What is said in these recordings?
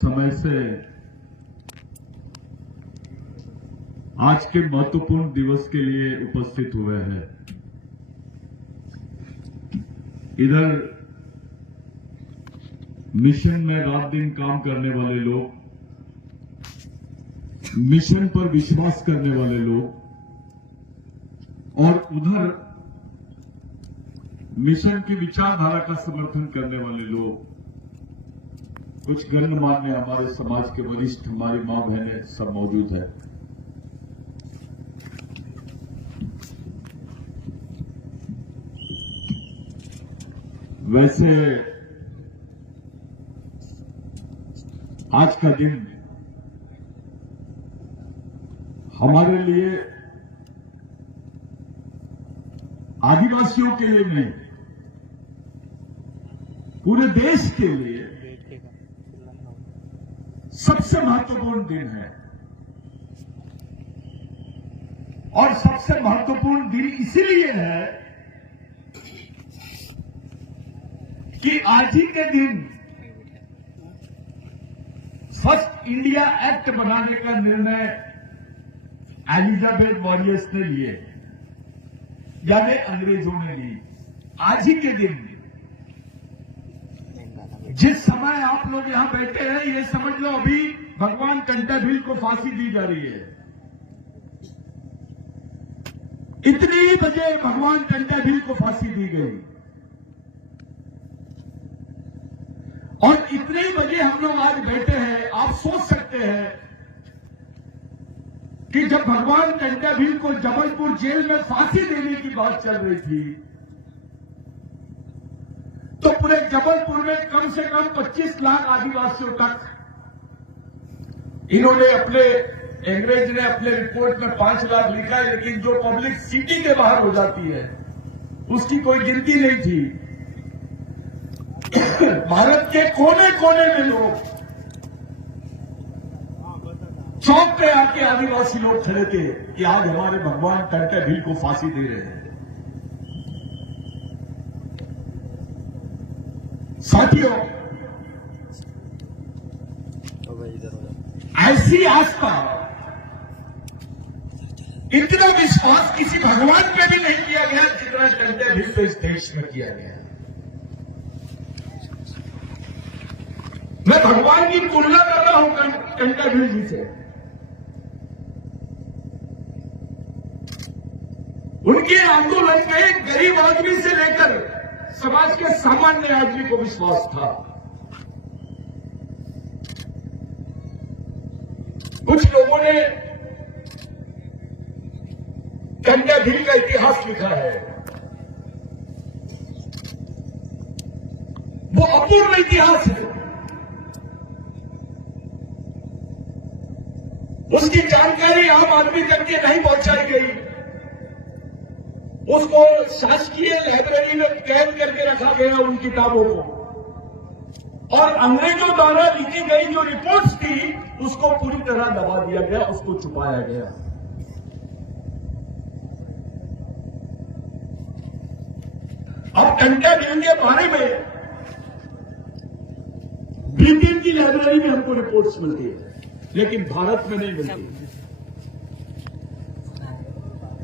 समय से आज के महत्वपूर्ण दिवस के लिए उपस्थित हुए हैं। इधर मिशन में रात दिन काम करने वाले लोग, मिशन पर विश्वास करने वाले लोग, और उधर मिशन की विचारधारा का समर्थन करने वाले लोग, कुछ गणमान्य हमारे समाज के वरिष्ठ, हमारी मां बहनें सब मौजूद है। वैसे आज का दिन हमारे लिए, आदिवासियों के लिए नहीं, पूरे देश के लिए सबसे महत्वपूर्ण दिन है। और सबसे महत्वपूर्ण दिन इसीलिए है कि आज ही के दिन फर्स्ट इंडिया एक्ट बनाने का निर्णय एलिजाबेथ वॉरियर्स ने लिए, यानी अंग्रेजों ने ली। आज ही के दिन, जिस समय आप लोग यहां बैठे हैं, ये समझ लो अभी भगवान कंटेभिल को फांसी दी जा रही है। इतनी ही बजे भगवान कंटेभिल को फांसी दी गई और इतने ही बजे हम लोग आज बैठे हैं। आप सोच सकते हैं कि जब भगवान कंटेभिल को जबलपुर जेल में फांसी देने की बात चल रही थी, तो पूरे जबलपुर में कम से कम 25 लाख आदिवासियों तक इन्होंने अंग्रेज ने अपने रिपोर्ट में 5 लाख लिखा है, लेकिन जो पब्लिक सिटी के बाहर हो जाती है उसकी कोई गिनती नहीं थी। भारत के कोने कोने में लोग, चौक पे आके आदिवासी लोग खड़े थे कि आज हमारे भगवान कंटेभिल को फांसी दे रहे हैं। साथियों, ऐसी आस्था, इतना विश्वास किसी भगवान पे भी नहीं किया गया जितना कंटेभिल पे इस देश में किया गया। मैं भगवान की तुलना कर रहा हूं कंटेभिल जी से। उनके आंदोलन में गरीब आदमी से लेकर समाज के सामान्य आदमी को विश्वास था। कुछ लोगों ने कंटेभिल का इतिहास लिखा है, वो अपूर्ण इतिहास है। उसकी जानकारी आम आदमी तक के नहीं पहुंचाई गई। उसको शासकीय लाइब्रेरी में कैद करके रखा गया, उन किताबों को, और अंग्रेजों द्वारा लिखी गई जो रिपोर्ट्स थी उसको पूरी तरह दबा दिया गया, उसको छुपाया गया। अब कंटेभिल के बारे में ब्रिटेन की लाइब्रेरी में हमको रिपोर्ट्स मिलती है, लेकिन भारत में नहीं मिलती।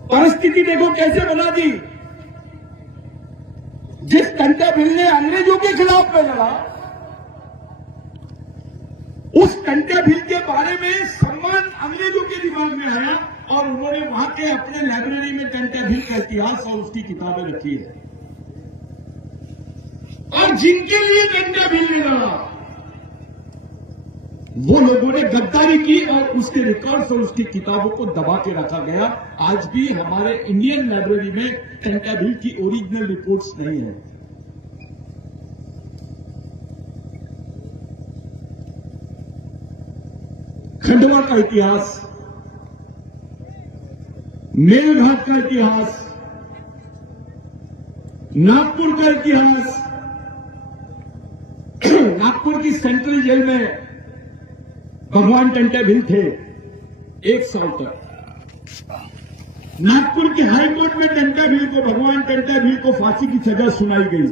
परिस्थिति देखो कैसे बना दी। जिस कंटेभिल ने अंग्रेजों के खिलाफ में लड़ा, उस कंटेभिल के बारे में सम्मान अंग्रेजों के दिमाग में आया और उन्होंने वहां के अपने लाइब्रेरी में कंटेभिल का इतिहास और उसकी किताबें रखी है। और जिनके लिए कंटेभिल ने लड़ा, वो लोगों ने गद्दारी की और उसके रिकॉर्ड्स और उसकी किताबों को दबा के रखा गया। आज भी हमारे इंडियन लाइब्रेरी में कंटेभिल की ओरिजिनल रिपोर्ट्स नहीं है। खंडवा का इतिहास, मेलघाट का इतिहास, नागपुर का इतिहास, नागपुर की सेंट्रल जेल में भगवान कंटेभिल थे 1 साल तक। नागपुर के हाईकोर्ट में भगवान कंटेभिल को फांसी की सजा सुनाई गई।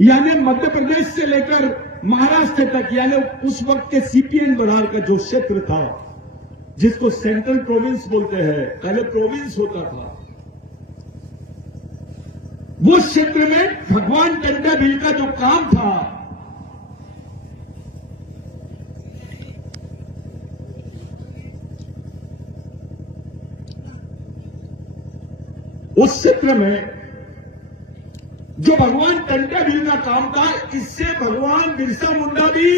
यानी मध्य प्रदेश से लेकर महाराष्ट्र तक, यानी उस वक्त के सीपीएन बरार का जो क्षेत्र था, जिसको सेंट्रल प्रोविंस बोलते हैं, पहले प्रोविंस होता था, वो क्षेत्र में भगवान टंडा भील का जो काम था, उस क्षेत्र में जो भगवान टंडा भील का काम था, इससे भगवान बिरसा मुंडा भी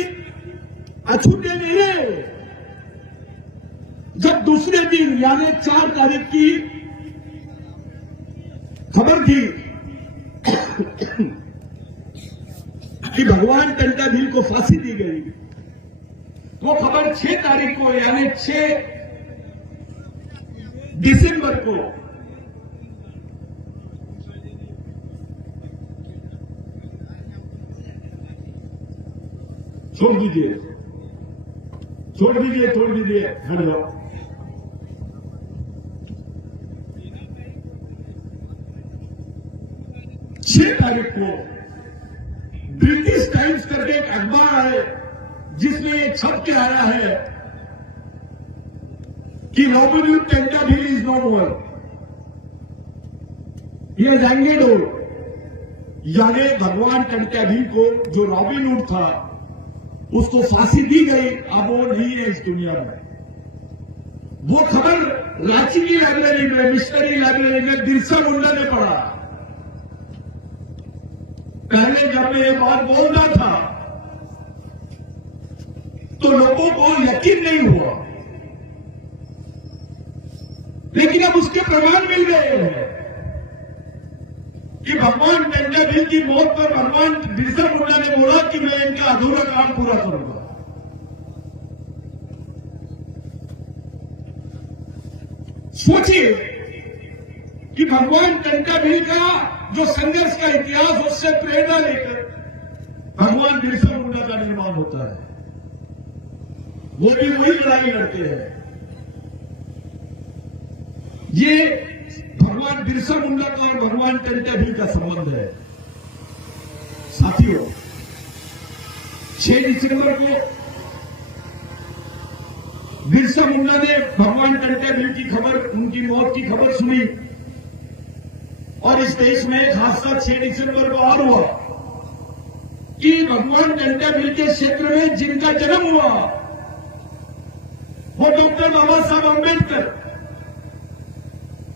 अछूते नहीं रहे। जब दूसरे दिन यानी 4 तारीख की खबर थी कि भगवान टंडा भील को फांसी दी गई, वो खबर 6 तारीख को यानी 6 दिसंबर को छोड़ दीजिए, छोड़ दीजिए, हट जाओ। 6 तारीख को ब्रिटिश टाइम्स करके एक अखबार है, जिसमें ये छप के आया है कि Robin Hood Tantya Bhil is no more, ये रैंगेड हो, यानी भगवान टंडा भील को जो रॉबिन हुड था उसको फांसी दी गई, अब वो नहीं है इस दुनिया में। वो खबर रांची की लाइब्रेरी में, मिशनरी लाइब्रेरी में बिरसा मुंडा ने पढ़ा। पहले जब मैं ये बात बोल रहा था तो लोगों को यकीन नहीं हुआ, लेकिन अब उसके प्रमाण मिल गए हैं कि भगवान टंडा भील की मौत पर भगवान बिरसा मुंडा ने बोला कि मैं इनका अधूरा काम पूरा करूंगा। सोचिए कि भगवान टंडा भील का जो संघर्ष का इतिहास, उससे प्रेरणा लेकर भगवान बिरसा मुंडा का निर्माण होता है। वो भी वही लड़ाई लड़ते हैं। ये भगवान बिरसा मुंडा का और भगवान टंडा भील का संबंध है। साथियों, 6 दिसंबर को बिरसा मुंडा ने भगवान टंडा भील की खबर, उनकी मौत की खबर सुनी, और इस देश में एक हादसा 6 दिसंबर को और हुआ कि भगवान टंडा भील के क्षेत्र में जिनका जन्म हुआ वो डॉक्टर बाबा साहब अम्बेडकर,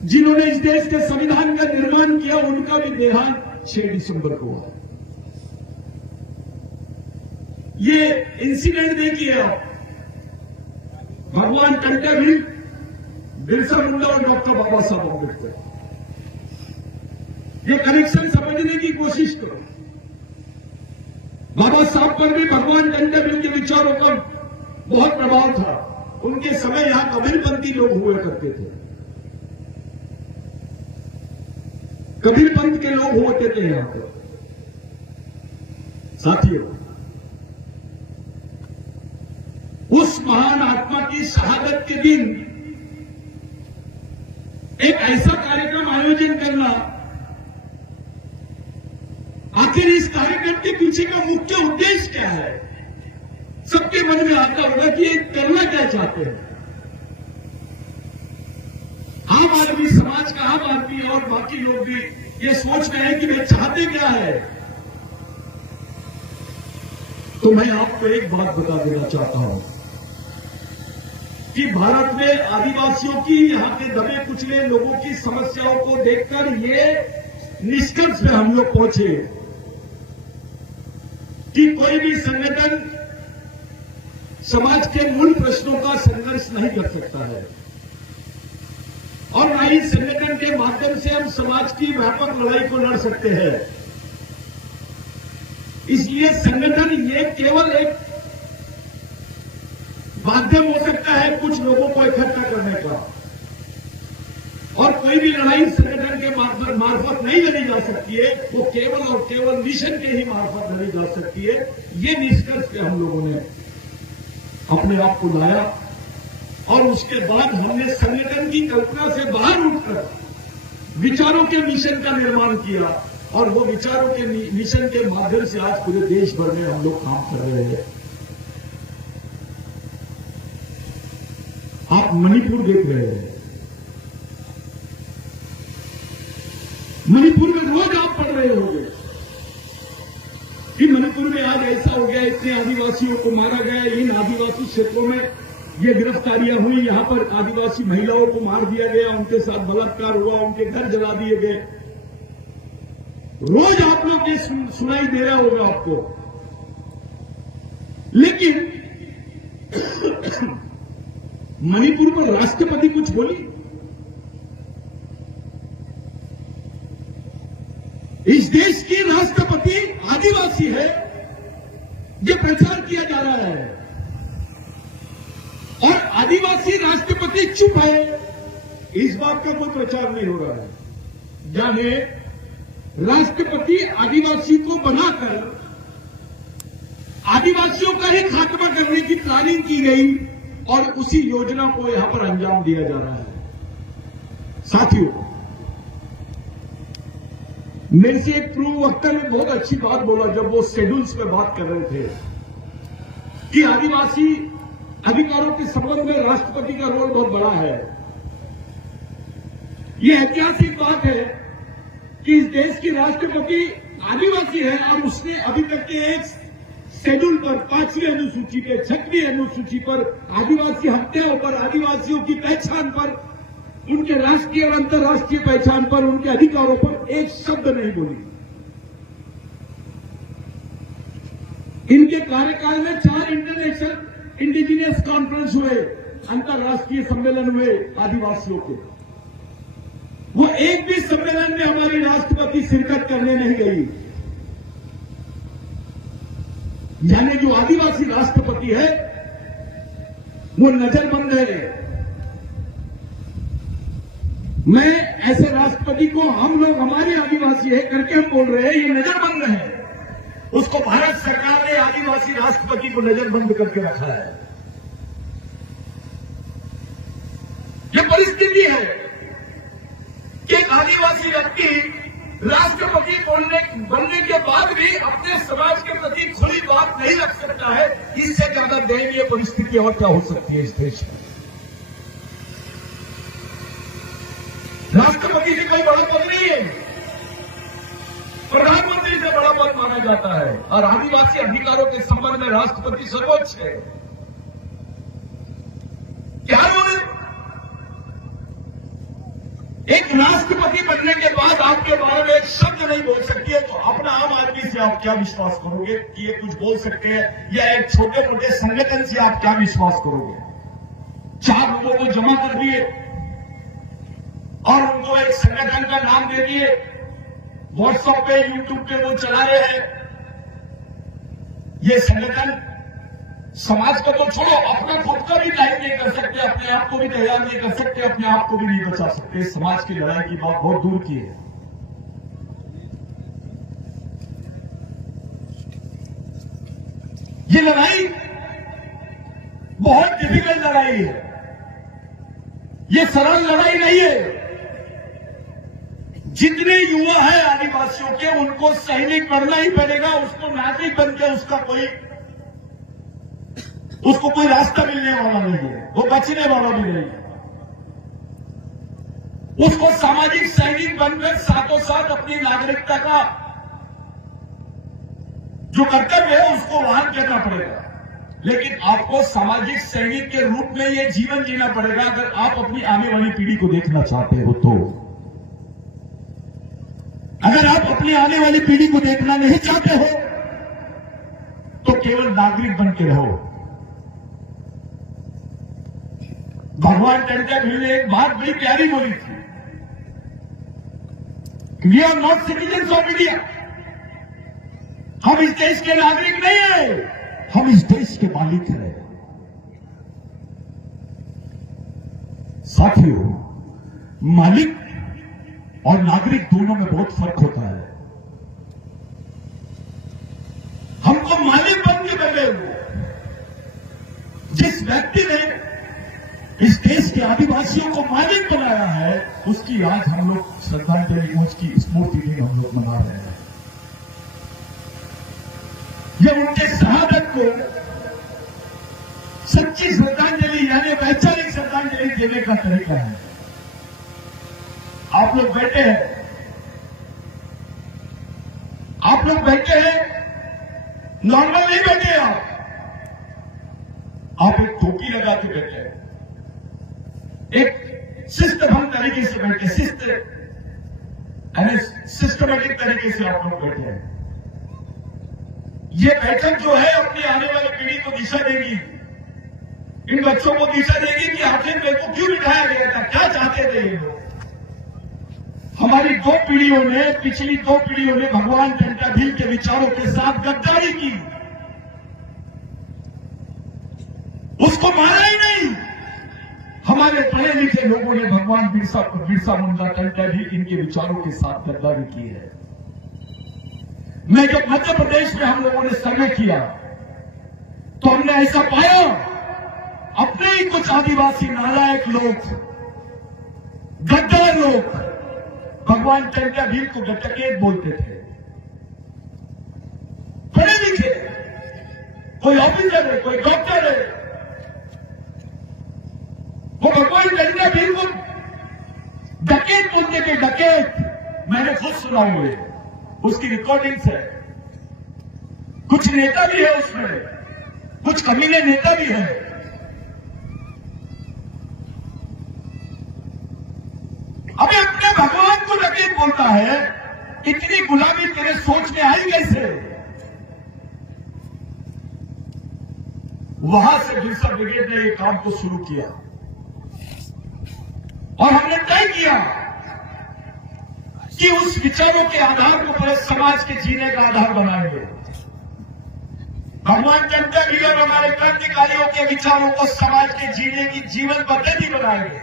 जिन्होंने इस देश के संविधान का निर्माण किया, उनका भी देहांत 6 दिसंबर को हुआ। ये इंसिडेंट देखिए आप, भगवान टंडा भील, बिरसा मुंडा और डॉक्टर बाबा साहब अम्बेडकर, ये कनेक्शन समझने की कोशिश करो। बाबा साहब पर भी भगवान टंडा भील के विचारों का बहुत प्रभाव था। उनके समय यहां कबीरपंथी लोग हुए करते थे, कबीर पंथ के लोग होते थे यहां पर। साथियों, उस महान आत्मा की शहादत के दिन एक ऐसा कार्यक्रम आयोजन करना, आखिर इस कार्यक्रम के पीछे का मुख्य उद्देश्य क्या है? सबके मन में आता होगा कि ये करना क्या चाहते हैं। आम आदमी, समाज का आम आदमी और बाकी लोग भी ये सोच रहे हैं कि वे चाहते क्या है। तो मैं आपको एक बात बता देना चाहता हूं कि भारत में आदिवासियों की, यहां के दबे कुचले लोगों की समस्याओं को देखकर ये निष्कर्ष पे हम लोग पहुंचे कि कोई भी संगठन समाज के मूल प्रश्नों का संघर्ष नहीं कर सकता है, और न ही संगठन के माध्यम से हम समाज की व्यापक लड़ाई को लड़ सकते हैं। इसलिए संगठन ये केवल एक माध्यम हो सकता है कुछ लोगों को इकट्ठा करने का, और कोई भी लड़ाई संगठन के मार्फत नहीं लड़ी जा सकती है, वो केवल और केवल मिशन के ही मार्फत लड़ी जा सकती है। ये निष्कर्ष पे हम लोगों ने अपने आप को लाया, और उसके बाद हमने संगठन की कल्पना से बाहर उठकर विचारों के मिशन का निर्माण किया, और वो विचारों के मिशन के माध्यम से आज पूरे देश भर में हम लोग काम कर रहे हैं। आप मणिपुर देख रहे हैं, मणिपुर में रोज आप पढ़ रहे होंगे कि मणिपुर में आज ऐसा हो गया, इतने आदिवासियों को मारा गया, इन आदिवासी क्षेत्रों में ये गिरफ्तारियां हुई, यहां पर आदिवासी महिलाओं को मार दिया गया, उनके साथ बलात्कार हुआ, उनके घर जला दिए गए। रोज आप लोग ये सुनाई दे रहा होगा आपको। लेकिन मणिपुर में राष्ट्रपति कुछ बोली? इस देश की राष्ट्रपति आदिवासी है, ये प्रचार किया जा रहा है, और आदिवासी राष्ट्रपति चुप है, इस बात का कोई प्रचार नहीं हो रहा है। जाने राष्ट्रपति आदिवासी को बनाकर आदिवासियों का ही खात्मा करने की प्लानिंग की गई और उसी योजना को यहां पर अंजाम दिया जा रहा है। साथियों, मेरे से एक पूर्व वक्ता ने बहुत अच्छी बात बोला जब वो शेड्यूल्स पे बात कर रहे थे कि आदिवासी अधिकारों के संबंध में राष्ट्रपति का रोल बहुत बड़ा है। ये ऐतिहासिक बात है कि इस देश की राष्ट्रपति आदिवासी है और उसने अभी तक के एक शेड्यूल पर 5वीं अनुसूची पे, 6वीं अनुसूची पर, आदिवासी हत्याओं पर, आदिवासियों की पहचान पर, उनके राष्ट्रीय और अंतर्राष्ट्रीय पहचान पर, उनके अधिकारों पर एक शब्द नहीं बोली। इनके कार्यकाल में 4 इंटरनेशनल इंडिजिनियस कॉन्फ्रेंस हुए, अंतर्राष्ट्रीय सम्मेलन हुए आदिवासियों के। वो एक भी सम्मेलन में हमारी राष्ट्रपति शिरकत करने नहीं गई। यानी जो आदिवासी राष्ट्रपति है वो नजरबंद है। मैं ऐसे राष्ट्रपति को हम लोग हमारे आदिवासी है करके हम बोल रहे हैं, ये नजरबंद है। उसको भारत सरकार ने आदिवासी राष्ट्रपति को नजरबंद करके रखा है। ये परिस्थिति है कि एक आदिवासी व्यक्ति राष्ट्रपति बनने के बाद भी अपने समाज के प्रति खुली बात नहीं रख सकता है। इससे ज्यादा दयनीय परिस्थिति और क्या हो सकती है इस देश में? राष्ट्रपति से कोई बड़ा पद नहीं है, प्रधानमंत्री से बड़ा पद माना जाता है, और आदिवासी अधिकारों के संबंध में राष्ट्रपति सर्वोच्च है। क्या बोले? एक राष्ट्रपति बनने के बाद आपके बारे में एक शब्द नहीं बोल सकती है, तो अपना आम आदमी से आप क्या विश्वास करोगे कि ये कुछ बोल सकते हैं? या एक छोटे मोटे संगठन से आप क्या विश्वास करोगे? 4 लोगों को जमा कर दिए और उनको एक संगठन का नाम दे दिए, व्हाट्सएप पे, यूट्यूब पे वो चला रहे हैं। ये संगठन समाज को तो छोड़ो, अपना खुद का भी टाइम नहीं कर सकते, अपने आप को भी तैयार नहीं कर सकते, अपने आप को भी नहीं बचा सकते। समाज की लड़ाई की बात बहुत दूर की है। ये लड़ाई बहुत डिफिकल्ट लड़ाई है, ये सरल लड़ाई नहीं है। जितने युवा है आदिवासियों के, उनको सैनिक बनना ही पड़ेगा। उसको नागरिक बनकर उसको कोई रास्ता मिलने वाला नहीं है, वो बचने वाला भी नहीं है। उसको सामाजिक सैनिक बनकर साथों साथ अपनी नागरिकता का जो कर्तव्य है उसको वहन करना पड़ेगा। लेकिन आपको सामाजिक सैनिक के रूप में ये जीवन जीना पड़ेगा अगर आप अपनी आने वाली पीढ़ी को देखना चाहते हो तो। अगर आप अपनी आने वाली पीढ़ी को देखना नहीं चाहते हो तो केवल नागरिक बन के रहो। भगवान टंडन ने एक बात बड़ी प्यारी बोली थी, we are not citizens of India. हम इस देश के नागरिक नहीं हैं, हम इस देश के मालिक हैं। साथियों, मालिक और नागरिक दोनों में बहुत फर्क होता है। हमको मालिक बन के बैठे हुए जिस व्यक्ति ने इस देश के आदिवासियों को मालिक बनाया है, उसकी आज हम लोग श्रद्धांजलि, उसकी स्मृति भी हम लोग मना रहे हैं। यह उनके शहादत को सच्ची श्रद्धांजलि यानी वैचारिक श्रद्धांजलि देने का तरीका है। आप लोग बैठे हैं, नॉर्मल नहीं बैठे आप एक टोपी लगा के बैठे हैं, एक सिस्टम तरीके से बैठे, सिस्टमेटिक तरीके से आप लोग बैठे हैं। ये बैठक जो है अपनी आने वाली पीढ़ी को दिशा देगी, इन बच्चों को दिशा देगी कि आखिर मेरे को क्यों बिठाया गया था, क्या चाहते थे ये लोग। हमारी दो पीढ़ियों ने, पिछली दो पीढ़ियों ने भगवान टंटा भील के विचारों के साथ गद्दारी की, उसको मारा ही नहीं। हमारे पढ़े लिखे लोगों ने भगवान बिरसा मुंडा, टंटा भील, इनके विचारों के साथ गद्दारी की है। मैं जब मध्य प्रदेश में हम लोगों ने सर्वे किया तो हमने ऐसा पाया, अपने ही कुछ आदिवासी नालायक लोग, गद्दार लोग भगवान टंटा भील को डकैत बोलते थे। पढ़े लिखे, कोई ऑफिसर है, कोई डॉक्टर है, वो भगवान टंटा भील को डकैत बोलते थे, डकैत। मैंने खुद सुना हुए, उसकी रिकॉर्डिंग्स है। कुछ नेता भी है उसमें, कुछ कमीने नेता भी है। अबे अपने भगवान को डकैत बोलता है, इतनी गुलामी तेरे सोच में आई कैसे? वहां से बिरसा ब्रिगेड ने ये काम को शुरू किया और हमने तय किया कि उस विचारों के आधार को पूरे समाज के जीने का आधार बनाएंगे। भगवान टंटा भील और हमारे क्रांतिकारियों के विचारों को समाज के जीने की जीवन पद्धति बनाएंगे।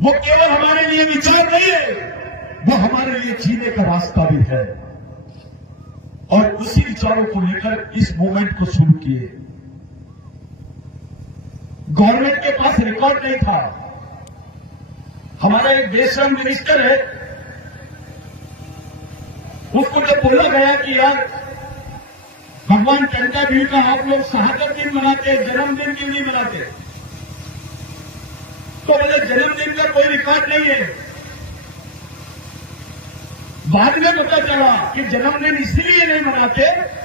वो केवल हमारे लिए विचार नहीं है, वो हमारे लिए जीने का रास्ता भी है। और उसी विचारों को लेकर इस मूवमेंट को शुरू किए। गवर्नमेंट के पास रिकॉर्ड नहीं था। हमारा एक बेशरम मिनिस्टर है, उसको जब बोला गया कि यार भगवान टंटा भील का आप लोग शहादत दिन मनाते, जन्मदिन क्यों नहीं मनाते? तो बोले जन्मदिन का कोई रिकॉर्ड नहीं है। बाद में पता चला कि जन्मदिन इसलिए नहीं मनाते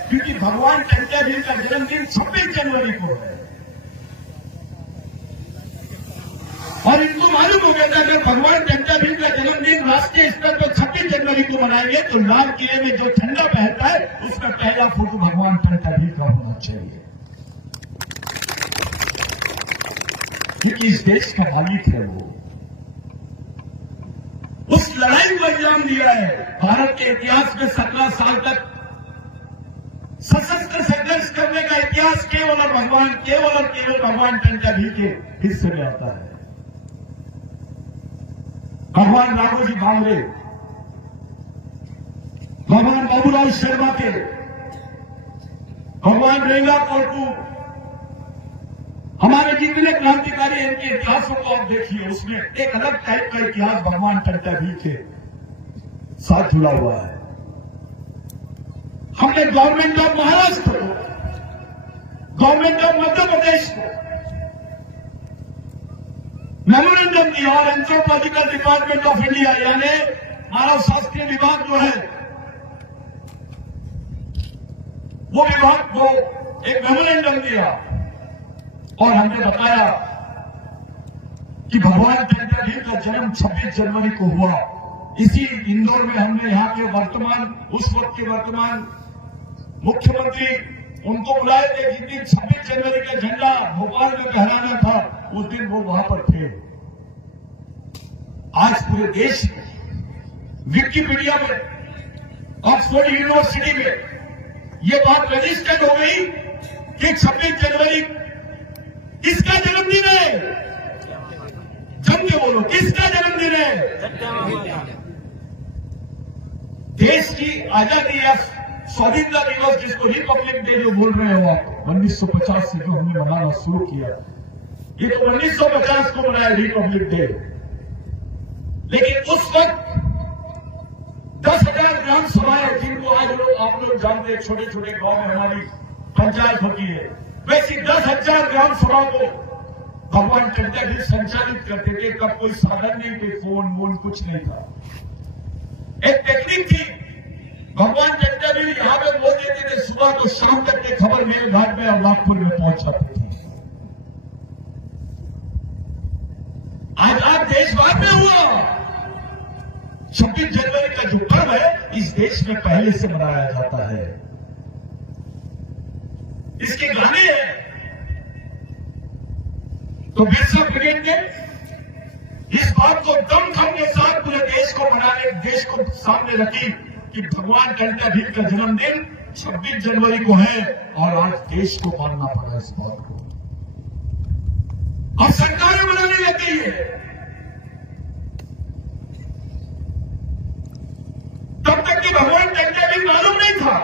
क्योंकि भगवान टंटा भील का जन्मदिन 26 जनवरी को है। और इनको मालूम हो गया था कि भगवान टंटा भील का जन्मदिन राष्ट्रीय स्तर पर 26 जनवरी को मनाएंगे तो लाल किले में जो झंडा बहता है उसका पहला फोटो भगवान टंटा भील का होना चाहिए, क्योंकि इस देश का मालिक है वो। उस लड़ाई को अंजाम दिया है। भारत के इतिहास में 17 साल तक सशस्त्र संघर्ष करने का इतिहास केवल और केवल भगवान टंटा भील के हिस्से में आता है। भगवान राघोजी भांगरे, भगवान बाबूराव शर्मा के, भगवान रेंगा कोटू, हमारे जितने क्रांतिकारी इनके इतिहासों को आप देखिए, उसमें एक अलग टाइप का इतिहास भगवान टंटा भील के साथ जुड़ा हुआ है। हमने गवर्नमेंट ऑफ महाराष्ट्र को, गवर्नमेंट ऑफ मध्य प्रदेश को मेमोरेंडम दिया और एंथ्रोपोलॉजिकल डिपार्टमेंट ऑफ इंडिया यानी मानव शास्त्रीय विभाग जो है, वो विभाग को एक मेमोरेंडम दिया और हमने बताया कि भगवान टंटा भील का जन्म 26 जनवरी को हुआ। इसी इंदौर में हमने यहाँ के उस वक्त के वर्तमान मुख्यमंत्री उनको बुलाए थे। जिस दिन 26 जनवरी का झंडा भोपाल में फहराना था उस दिन वो वहां पर थे। आज पूरे देश में विकिपीडिया में, ऑक्सफोर्ड यूनिवर्सिटी में ये बात रजिस्टर्ड हो गई कि 26 जनवरी किसका जन्मदिन है? जम के बोलो, किसका जन्मदिन है? देश की आजादी या स्वाधीनता दिवस जिसको रिपब्लिक डे जो बोल रहे हो आप, 1950 से जो हमने मनाना शुरू किया, ये तो 1950 को बनाया रिपब्लिक डे, लेकिन उस वक्त 10,000 ग्राम सभाएं, जिनको आज आप लोग जानते हैं, छोटे छोटे गांव में हमारी पंचायत होती है, वैसी 10,000 ग्राम सभा को भगवान टंटा भी संचालित करते थे। कब कोई साधन नहीं थे, फोन वोन कुछ नहीं था, एक टेक्निक थी। भगवान टंटा भी यहां पे बोल देते थे, सुबह तो शाम तक की खबर मेरे घाट में और नागपुर में पहुंच जाती थी। आजाद देश बाद में हुआ। 26 जनवरी का जो पर्व है, इस देश में पहले से मनाया जाता है। इसके गाने हैं। तो बिरसा ब्रिगेड ने इस बात को दमखम के साथ पूरे देश को मनाने, देश को सामने रखी कि भगवान टंटा भील का जन्मदिन 26 जनवरी को है, और आज देश को मानना पड़ा इस बात को। अब सरकारें मनाने लग गई है। तब तक कि भगवान टंटा भील मालूम नहीं था।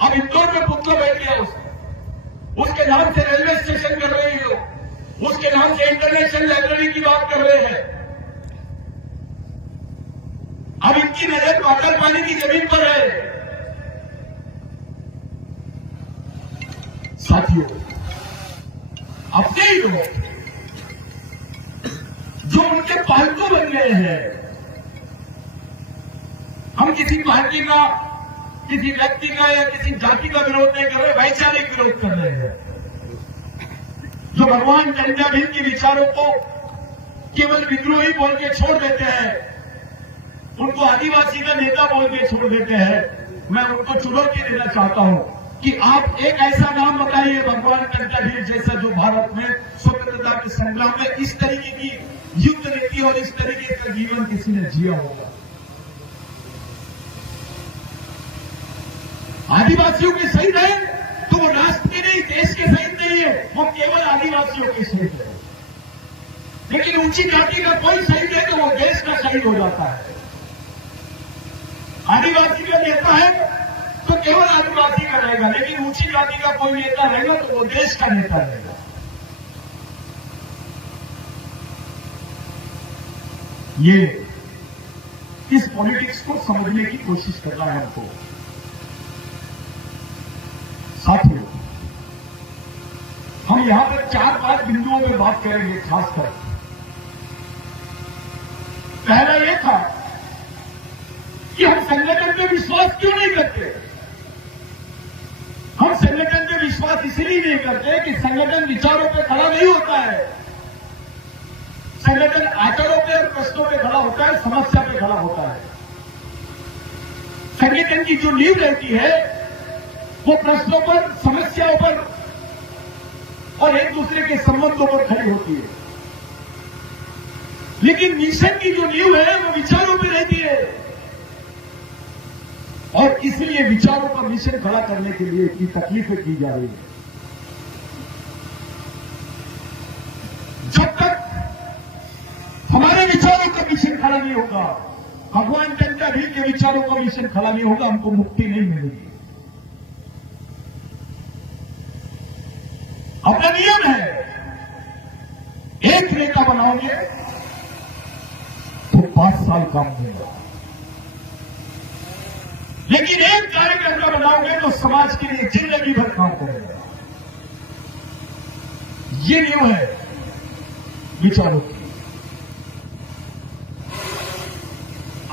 अब इंदौर में पुतला बैठ गया, उसके नाम से रेलवे स्टेशन कर रहे हैं लोग, उसके नाम से इंटरनेशनल लाइब्रेरी की बात कर रहे हैं। अब इनकी नजर पागल पानी की जमीन पर है। साथियों, अपने ही लोग जो उनके पालतू बन गए हैं, हम किसी पार्टी का, किसी व्यक्ति का या किसी जाति का विरोध नहीं कर रहे, वैचारिक विरोध कर रहे हैं। जो भगवान टंटा भील के विचारों को केवल विद्रोही बोल के छोड़ देते हैं, उनको आदिवासी का नेता बोल के छोड़ देते हैं, मैं उनको चुनौती देना चाहता हूं कि आप एक ऐसा नाम बताइए भगवान टंटा भील जैसा, जो भारत में स्वतंत्रता के संग्राम में इस तरीके की युद्ध नीति और इस तरीके का जीवन किसी ने जिया होगा। आदिवासियों के शहीद है तो वो राष्ट्र के नहीं, देश के शहीद नहीं है, वो केवल आदिवासियों के शहीद है। लेकिन ऊंची जाति का कोई शहीद है तो वो देश का शहीद हो जाता है। आदिवासी का नेता है तो केवल आदिवासी का रहेगा, लेकिन ऊंची जाति का कोई नेता रहेगा तो वो देश का नेता रहेगा। ये इस पॉलिटिक्स को समझने की कोशिश कर रहा है हमको। साथियों, हम यहां पर 4-5 बिंदुओं में बात करेंगे खासकर। पहला यह था कि हम संगठन में विश्वास क्यों नहीं करते। हम संगठन में विश्वास इसलिए नहीं करते कि संगठन विचारों पे खड़ा नहीं होता है, संगठन आचारों पे और प्रश्नों पे खड़ा होता है, समस्या पे खड़ा होता है। संगठन की जो नींव रहती है वो प्रश्नों पर, समस्याओं पर और एक दूसरे के संबंधों पर खड़ी होती है। लेकिन मिशन की जो नींव है वो विचारों पर रहती है, और इसलिए विचारों का मिशन खड़ा करने के लिए इतनी तकलीफें की जा रही है। जब तक हमारे विचारों का मिशन खड़ा नहीं होगा, भगवान टंटा भील के विचारों का मिशन खड़ा नहीं होगा, हमको मुक्ति नहीं मिलेगी। अपना नियम है, एक नेता बनाओगे तो 5 साल काम देगा, लेकिन एक कार्यकर्ता बनाओगे तो समाज के लिए जिंदगी भर काम करेगा। ये नियम है विचारों की।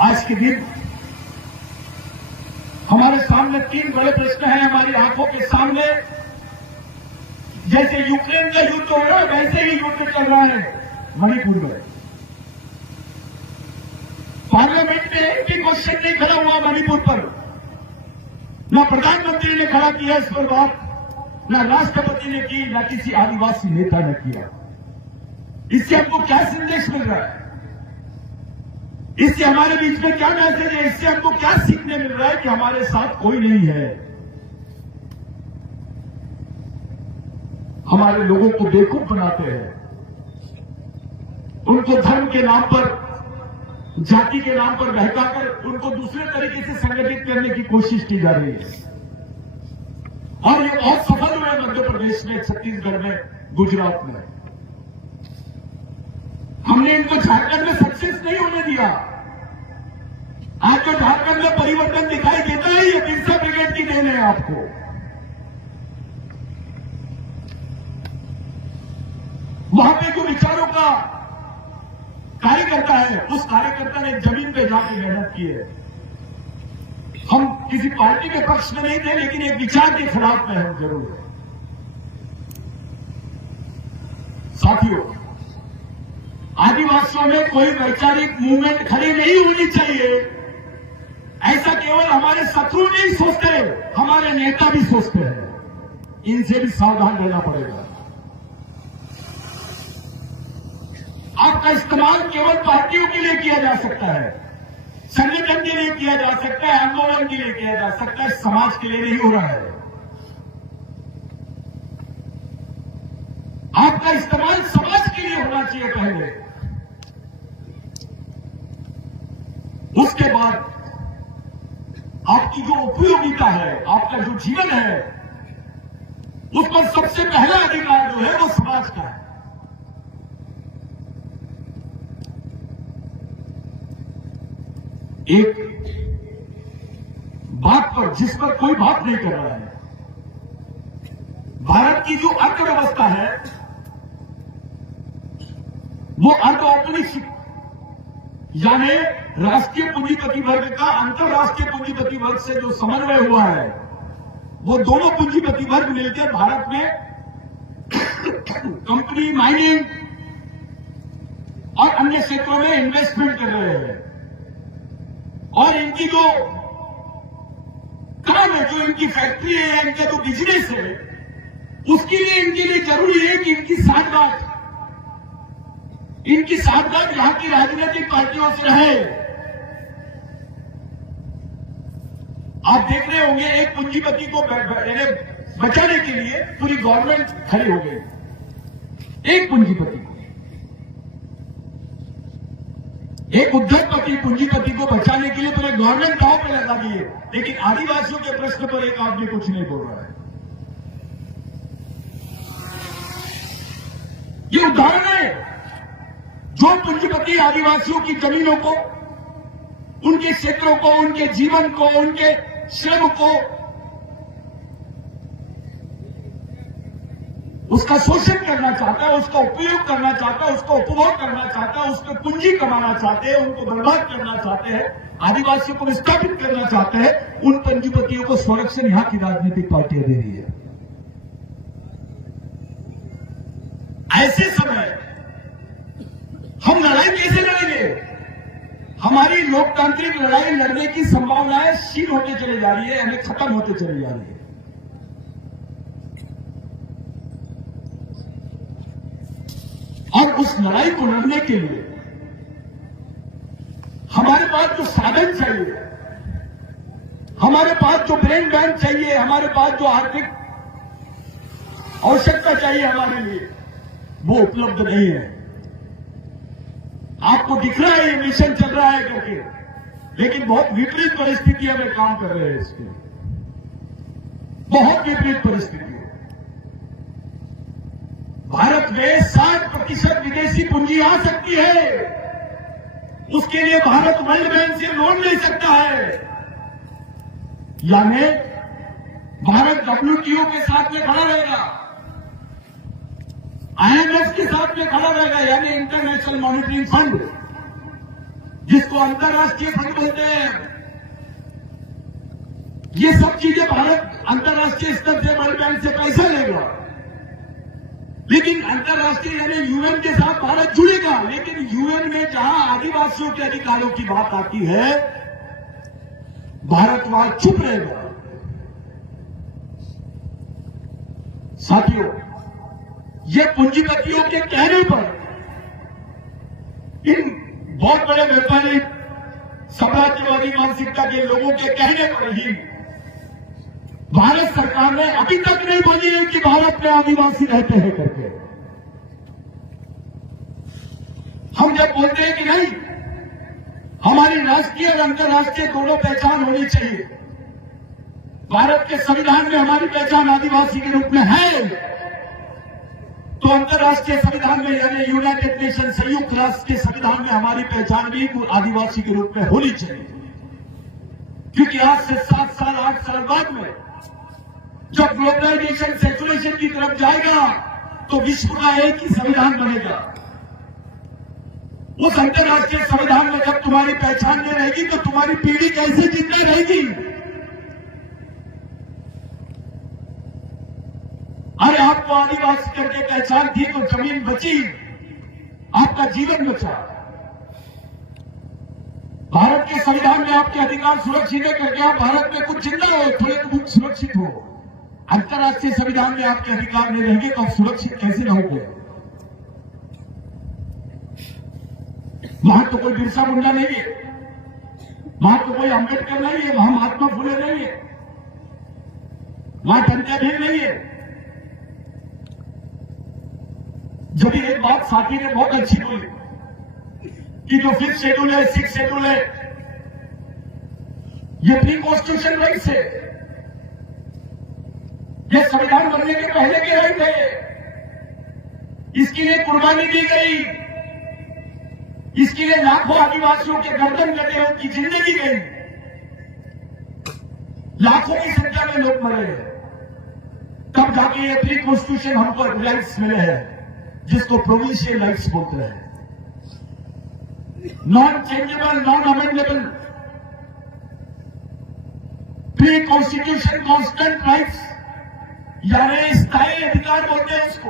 आज के दिन हमारे सामने 3 बड़े प्रश्न हैं, हमारी आंखों के सामने। जैसे यूक्रेन का युद्ध हो रहा है, वैसे ही युद्ध चल रहा है मणिपुर में। पार्लियामेंट में एक भी क्वेश्चन नहीं खड़ा हुआ मणिपुर पर, न प्रधानमंत्री ने खड़ा किया इस पर बात, न राष्ट्रपति ने की, न किसी आदिवासी नेता ने किया। इससे हमको क्या संदेश मिल रहा है, इससे हमारे बीच में क्या मैसेज है, इससे हमको क्या सीखने मिल रहा है कि हमारे साथ कोई नहीं है। हमारे लोगों को बेवकूफ बनाते हैं, उनको धर्म के नाम पर, जाति के नाम पर बहकाकर उनको दूसरे तरीके से संगठित करने की कोशिश की जा रही है। और ये बहुत सफल हुआ है मध्य प्रदेश में, छत्तीसगढ़ में, गुजरात में। हमने इनको झारखंड में सक्सेस नहीं होने दिया। आज जो झारखंड में परिवर्तन दिखाई देता है ये बिरसा ब्रिगेड की देन है। आपको वहां पे जो विचारों का कार्यकर्ता है, उस कार्यकर्ता ने जमीन पे जाके मेहनत की है। हम किसी पार्टी के पक्ष में नहीं थे, लेकिन एक विचार के खिलाफ में हम जरूर है। साथियों, आदिवासियों में कोई वैचारिक मूवमेंट खड़ी नहीं होनी चाहिए, ऐसा केवल हमारे शत्रु नहीं सोचते, हमारे नेता भी सोचते हैं। इनसे भी सावधान रहना पड़ेगा। आपका इस्तेमाल केवल पार्टियों के लिए किया जा सकता है, संगठन के लिए किया जा सकता है, आंदोलन के लिए किया जा सकता है, समाज के लिए नहीं हो रहा है। आपका इस्तेमाल समाज के लिए होना चाहिए पहले, उसके बाद आपकी जो उपयोगिता है, आपका जो जीवन है, उस पर सबसे पहला अधिकार जो है वो समाज का है। एक बात पर जिस पर कोई बात नहीं कर रहा है, भारत की जो अर्थव्यवस्था है वो अर्ध औपनिवेशिक, यानी राष्ट्रीय पूंजीपति वर्ग का अंतरराष्ट्रीय पूंजीपति वर्ग से जो समन्वय हुआ है, वो दोनों पूंजीपति वर्ग मिलकर भारत में कंपनी, माइनिंग और अन्य क्षेत्रों में इन्वेस्टमेंट कर रहे हैं। और इनकी जो काम है, जो इनकी फैक्ट्री है, इनका जो बिजनेस है, उसके लिए इनके लिए जरूरी है कि इनकी साठगांठ यहां की राजनीतिक पार्टियों से रहे। आप देख रहे होंगे एक पूंजीपति को बचाने के लिए पूरी गवर्नमेंट खड़ी हो गई। एक पूंजीपति को, एक उद्योगपति पूंजीपति को बचाने के लिए पूरे गवर्नमेंट दांव पे लगा दी है। लेकिन आदिवासियों के प्रश्न पर एक आदमी कुछ नहीं बोल रहा है। ये उदाहरण है, जो पूंजीपति आदिवासियों की जमीनों को, उनके क्षेत्रों को, उनके जीवन को, उनके श्रम को, उसका शोषण करना चाहता है, उसका उपयोग करना चाहता है, उसका उपभोग करना चाहता है, उस पर पूंजी कमाना चाहते हैं, उनको बर्बाद करना चाहते हैं, आदिवासियों को विस्थापित करना चाहते हैं, उन पूंजीपतियों को संरक्षण यहां की राजनीतिक पार्टियां दे रही है। ऐसे समय हम लड़ाई कैसे लड़ेंगे? हमारी लोकतांत्रिक लड़ाई लड़ने की संभावनाएं क्षीण होते चली जा रही है, यानी खत्म होते चली जा रही है। और उस लड़ाई को लड़ने के लिए हमारे पास जो साधन चाहिए, हमारे पास जो ब्रेन बैंक चाहिए, हमारे पास जो आर्थिक आवश्यकता चाहिए हमारे लिए, वो उपलब्ध नहीं है। आपको दिख रहा है ये मिशन चल रहा है करके, लेकिन बहुत विपरीत परिस्थितियों में काम कर रहे हैं। इसके बहुत विपरीत परिस्थिति। भारत में 60% विदेशी पूंजी आ सकती है, उसके लिए भारत वर्ल्ड बैंक से लोन ले सकता है। यानी भारत WTO के साथ में खड़ा रहेगा, IMF के साथ में खड़ा रहेगा, यानी इंटरनेशनल मॉनिटरी फंड, जिसको अंतर्राष्ट्रीय फंड बोलते हैं। ये सब चीजें भारत अंतर्राष्ट्रीय स्तर से वर्ल्ड बैंक से पैसा लेगा, लेकिन अंतर्राष्ट्रीय यानी UN के साथ भारत जुड़ेगा। लेकिन UN में जहां आदिवासियों के अधिकारों की बात आती है, भारत वहां चुप रहेगा। साथियों, ये पूंजीपतियों के कहने पर, इन बहुत बड़े व्यापारी साम्राज्यवादी मानसिकता के लोगों के कहने पर ही भारत सरकार ने अभी तक नहीं बोली है कि भारत में आदिवासी रहते हैं करके। हम जब बोलते हैं कि नहीं, हमारी राष्ट्रीय और अंतर्राष्ट्रीय दोनों पहचान होनी चाहिए, भारत के संविधान में हमारी पहचान आदिवासी के रूप में है, तो अंतर्राष्ट्रीय संविधान में यानी यूनाइटेड नेशन संयुक्त राष्ट्र के संविधान में हमारी पहचान भी आदिवासी के रूप में होनी चाहिए। क्योंकि आज से 7 साल 8 साल बाद में जब ग्लोबलाइजेशन सेचुरेशन की तरफ जाएगा तो विश्व का एक ही संविधान बनेगा। उस अंतर्राष्ट्रीय संविधान में जब तुम्हारी पहचान नहीं रहेगी तो तुम्हारी पीढ़ी कैसे जिंदा रहेगी? अरे आपको आदिवासी करके पहचान थी तो जमीन बची, आपका जीवन बचा। भारत के संविधान में आपके अधिकार सुरक्षित है करके आप भारत में कुछ जिंदा हो, थोड़े तो सुरक्षित हो। अंतर्राष्ट्रीय संविधान में आपके अधिकार नहीं रहेंगे तो आप सुरक्षित कैसे रहोगे? वहां तो कोई बिरसा मुंडा नहीं है, वहां तो कोई अंबेडकर नहीं है, वहां महात्मा फुले नहीं है, वहां टंट्या भीम नहीं है। जब एक बात साथी ने बहुत अच्छी बोली कि जो 5th शेड्यूल है, 6th शेड्यूल है, ये प्री कॉन्स्टिट्यूशन राइट्स है, ये संविधान बनने के पहले के राइट है। इसके लिए कुर्बानी दी गई, इसके लिए लाखों आदिवासियों के गर्दन कटे, उनकी जिंदगी गई, लाखों की संख्या में लोग मरे हैं, तब जाके ये प्री कॉन्स्टिट्यूशन हमको राइट्स मिले हैं जिसको प्रोविंशियल राइट्स बोलते हैं। Non changeable, non amendable, pre constitution constant rights यानी स्थायी अधिकार बोलते हैं इसको।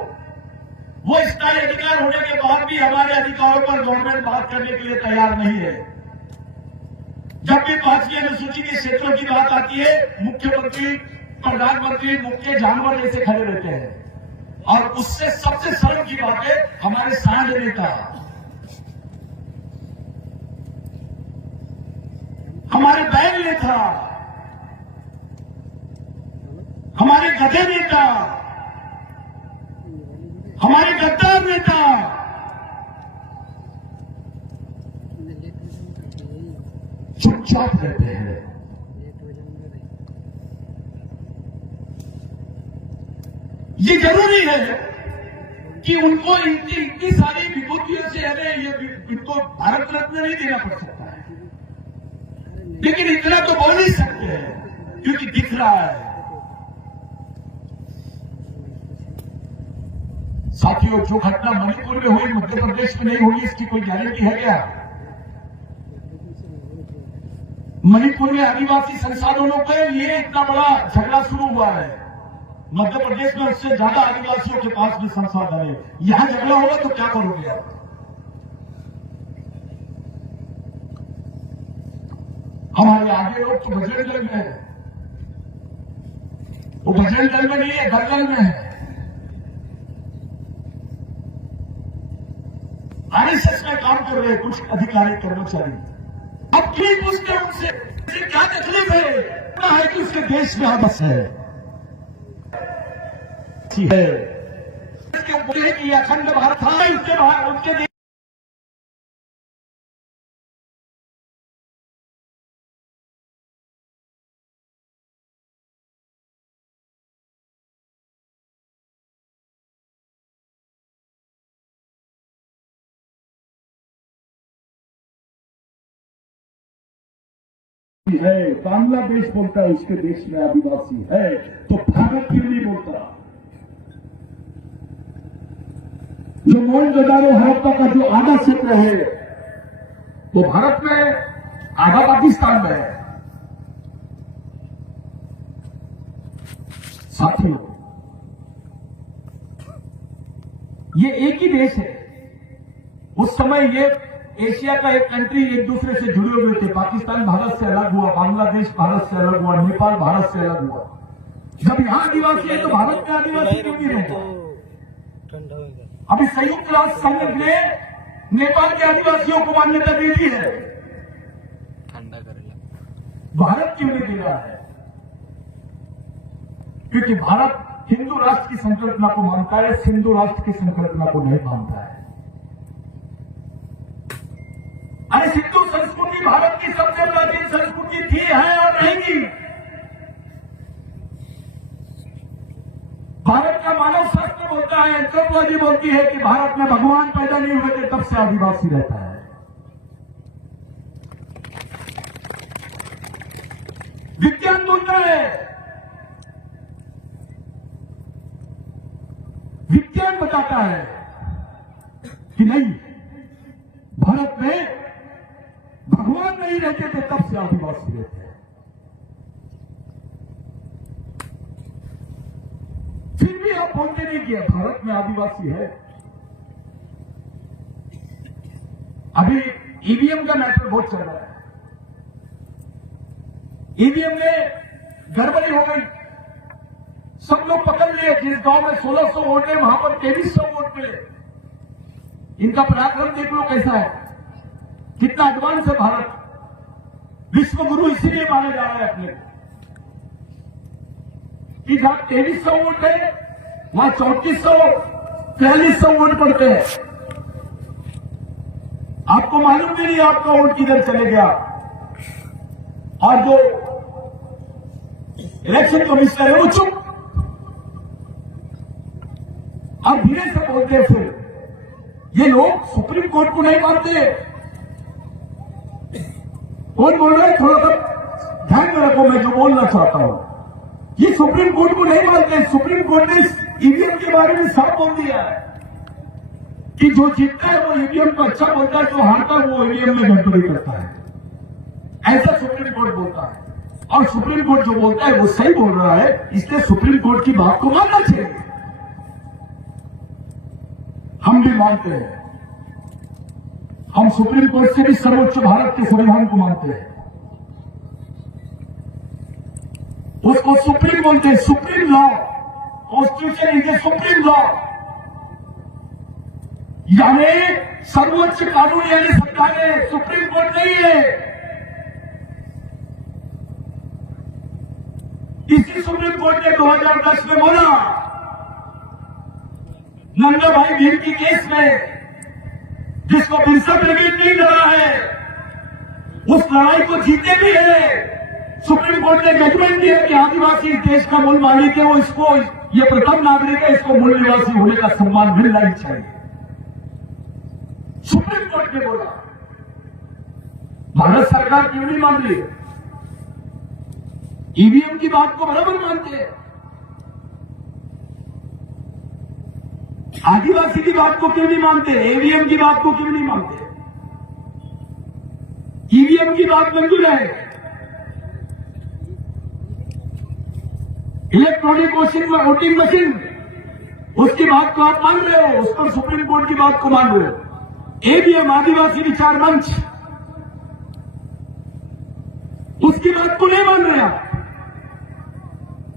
वो स्थायी अधिकार होने के बाद भी हमारे अधिकारों पर गवर्नमेंट बात करने के लिए तैयार नहीं है। जब भी 5वीं अनुसूची के क्षेत्रों की बात आती है, मुख्यमंत्री, प्रधानमंत्री मुख्य जानवर जैसे खड़े रहते हैं। और उससे सबसे सरल की बात है हमारे सांड नेता, हमारे बैल नेता, हमारे गधे नेता, हमारे गद्दार नेता चुपचाप रहते हैं। ये जरूरी है कि उनको इतनी सारी विभूतियों से इनको भारत रत्न नहीं देना पड़ सकता है, लेकिन इतना तो बोल ही सकते हैं क्योंकि दिख रहा है। साथियों, जो घटना मणिपुर में हुई मध्य प्रदेश में नहीं होगी इसकी कोई गारंटी है क्या? मणिपुर में आदिवासी संसाधनों के लिए इतना बड़ा झगड़ा शुरू हुआ है। मध्य प्रदेश में उससे ज्यादा आदिवासियों के पास भी संसाधन है। यहां झगड़ा होगा तो क्या करोगे आप? हमारे आगे लोग तो बजरंग दल में है, वो बजरंग दल में नहीं है, दलदल में है। आरएसएस में काम कर रहे कुछ अधिकारी कर्मचारी। अब क्यों पूछते हैं उनसे क्या तकलीफ है कि उसके देश में आपस है कि अखंड भारत था, उसके देश है, बांग्लादेश बोलता है उसके देश में आदिवासी है, तो भारत क्यों नहीं बोलता? जो मोहनजोदारो हड़प्पा का जो आधा क्षेत्र है वो भारत में, आधा पाकिस्तान में है। साथियों, ये एक ही देश है। उस समय ये एशिया का एक कंट्री एक दूसरे से जुड़े हुए थे। पाकिस्तान भारत से अलग हुआ, बांग्लादेश भारत से अलग हुआ, नेपाल भारत से अलग हुआ। जब यहां आदिवासी है तो भारत में आदिवासी क्यों नहीं रहता? अभी संयुक्त राष्ट्र संघ ने नेपाल के आदिवासियों को मान्यता दे दी है, भारत क्यों नहीं दे रहा है? क्योंकि भारत हिंदू राष्ट्र की संकल्पना को मानता है, सिंधु राष्ट्र की संकल्पना को नहीं मानता है। अरे सिंधु संस्कृति भारत की सबसे प्राचीन संस्कृति थी, है और रहेगी। भारत का मानव शास्त्र बोलता बोलता है, एंथ्रोपोलॉजी बोलती है कि भारत में भगवान पैदा नहीं हुए थे, तब से आदिवासी रहता है। विज्ञान बोलता है, विज्ञान बताता है कि नहीं, भारत में भगवान नहीं रहते थे, तब से आदिवासी रहते हैं। फिर भी आप बोलते नहीं कि भारत में आदिवासी है। अभी ईवीएम का मैटर बहुत चल रहा है। ईवीएम में गड़बड़ी हो गई, सब लोग पकड़ लिए। जिस गांव में 1600 वोट है, वहां पर 2300 वोट मिले। इनका पराक्रम देख लो कैसा है, कितना एडवांस है भारत। विश्व गुरु इसीलिए माना जा रहा है अपने को कि जहां 2300 वोट है, वहां 3400 4300 वोट पड़ते हैं। आपको मालूम भी नहीं आपका वोट किधर चले गया। और जो इलेक्शन कमिश्नर है वो चुप, और धीरे से बोलते हैं। फिर ये लोग सुप्रीम कोर्ट को नहीं मानते। कौन बोल रहा है, थोड़ा सा ध्यान में रखो, मैं जो बोलना चाहता हूं। ये सुप्रीम कोर्ट को नहीं मानते। सुप्रीम कोर्ट ने ईवीएम के बारे में साफ बोल दिया है कि जो जीतता है वो ईवीएम को अच्छा बोलता है, जो हारता है वो ईवीएम में गड़बड़ी करता है। ऐसा सुप्रीम कोर्ट बोलता है। और सुप्रीम कोर्ट जो बोलता है वो सही बोल रहा है, इसलिए सुप्रीम कोर्ट की बात को मानना चाहिए। हम भी मानते हैं, हम सुप्रीम कोर्ट से भी सर्वोच्च भारत के संविधान को मानते हैं। उसको सुप्रीम बोलते हैं, supreme law. Constitution is a supreme law, यानी सर्वोच्च कानून, यानी सरकार है, सुप्रीम कोर्ट नहीं है। इसी सुप्रीम कोर्ट ने 2010 में बोला, नंदा भाई भीम की केस में, जिसको बिरसा ब्रिगेड नहीं लड़ा है, उस लड़ाई को जीते भी है। सुप्रीम कोर्ट ने जजमेंट दिया कि आदिवासी देश का मूल मालिक है, वो इसको, ये प्रथम नागरिक है, इसको मूल निवासी होने का सम्मान मिलना ही चाहिए। सुप्रीम कोर्ट ने बोला। भारत सरकार क्यों नहीं मान रही? ईवीएम की बात को बराबर मानते हैं, आदिवासी की बात को क्यों नहीं मानते? ईवीएम की बात को क्यों नहीं मानते? ईवीएम की बात मंजूर है, इलेक्ट्रॉनिक वोटिंग मशीन, उसकी बात को आप मान रहे हो, उस पर सुप्रीम कोर्ट की बात को मान रहे हो। ईवीएम, आदिवासी विचार मंच, उसकी बात को नहीं मान रहे आप।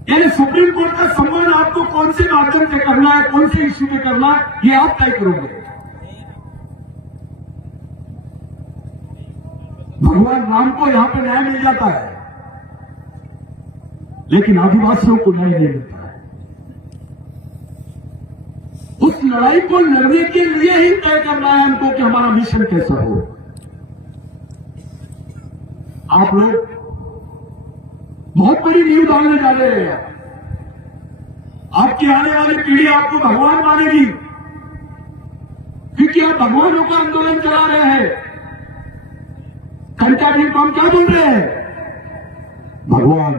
यानी सुप्रीम कोर्ट का सम्मान आपको कौन से माध्यम से करना है, कौन से इश्यू पे करना है, ये आप तय करोगे। भगवान राम को यहां पे न्याय मिल जाता है, लेकिन आदिवासियों को न्याय नहीं मिलता है। उस लड़ाई को लड़ने के लिए ही तय करना है हमको कि हमारा मिशन कैसा हो। आप लोग बहुत बड़ी नींव डालने जा रहे हैं। आपकी आने वाली पीढ़ी आपको भगवान मानेगी, क्योंकि आप भगवानों का आंदोलन चला रहे हैं। कंटा भीम को हम क्या बोल रहे हैं? भगवान।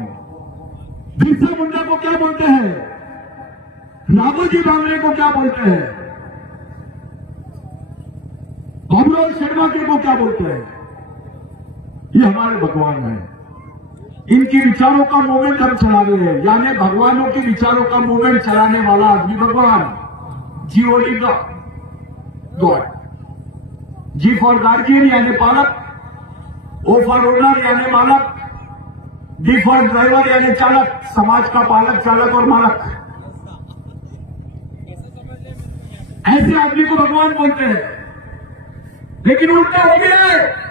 बिरसा मुंडा को क्या बोलते हैं? राघोजी भांगरे को क्या बोलते हैं? बाबूराव शर्मा के को क्या बोलते हैं? ये हमारे भगवान हैं। इनके विचारों का मूवमेंट हम चला रहे हैं, यानी भगवानों के विचारों का मूवमेंट चलाने वाला आदमी भगवान। G O D God, G for guardian यानी पालक, ओ फॉर ओनर यानी मालक, डी फॉर ड्राइवर यानी चालक, समाज का पालक, चालक और मालक। ऐसे आदमी को भगवान बोलते हैं, लेकिन उल्टा हो गया है।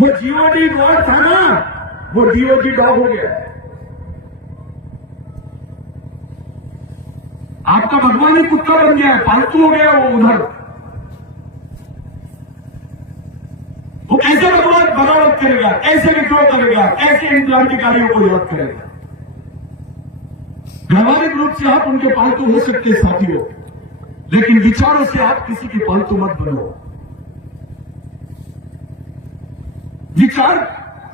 वो जीओडी गॉड था ना, वो डीओजी डॉग हो गया। आपका भगवान ही कुत्ता बन गया है, पालतू हो गया वो उधर। वो कैसे भगवान बगावत करेगा, कैसे विद्रोह करेगा, कैसे इन क्रांतिकारियों को याद करेगा? व्यवहारिक रूप से आप उनके पालतू हो सकते हैं साथियों, लेकिन विचारों से आप किसी की पालतू मत बनो। विचार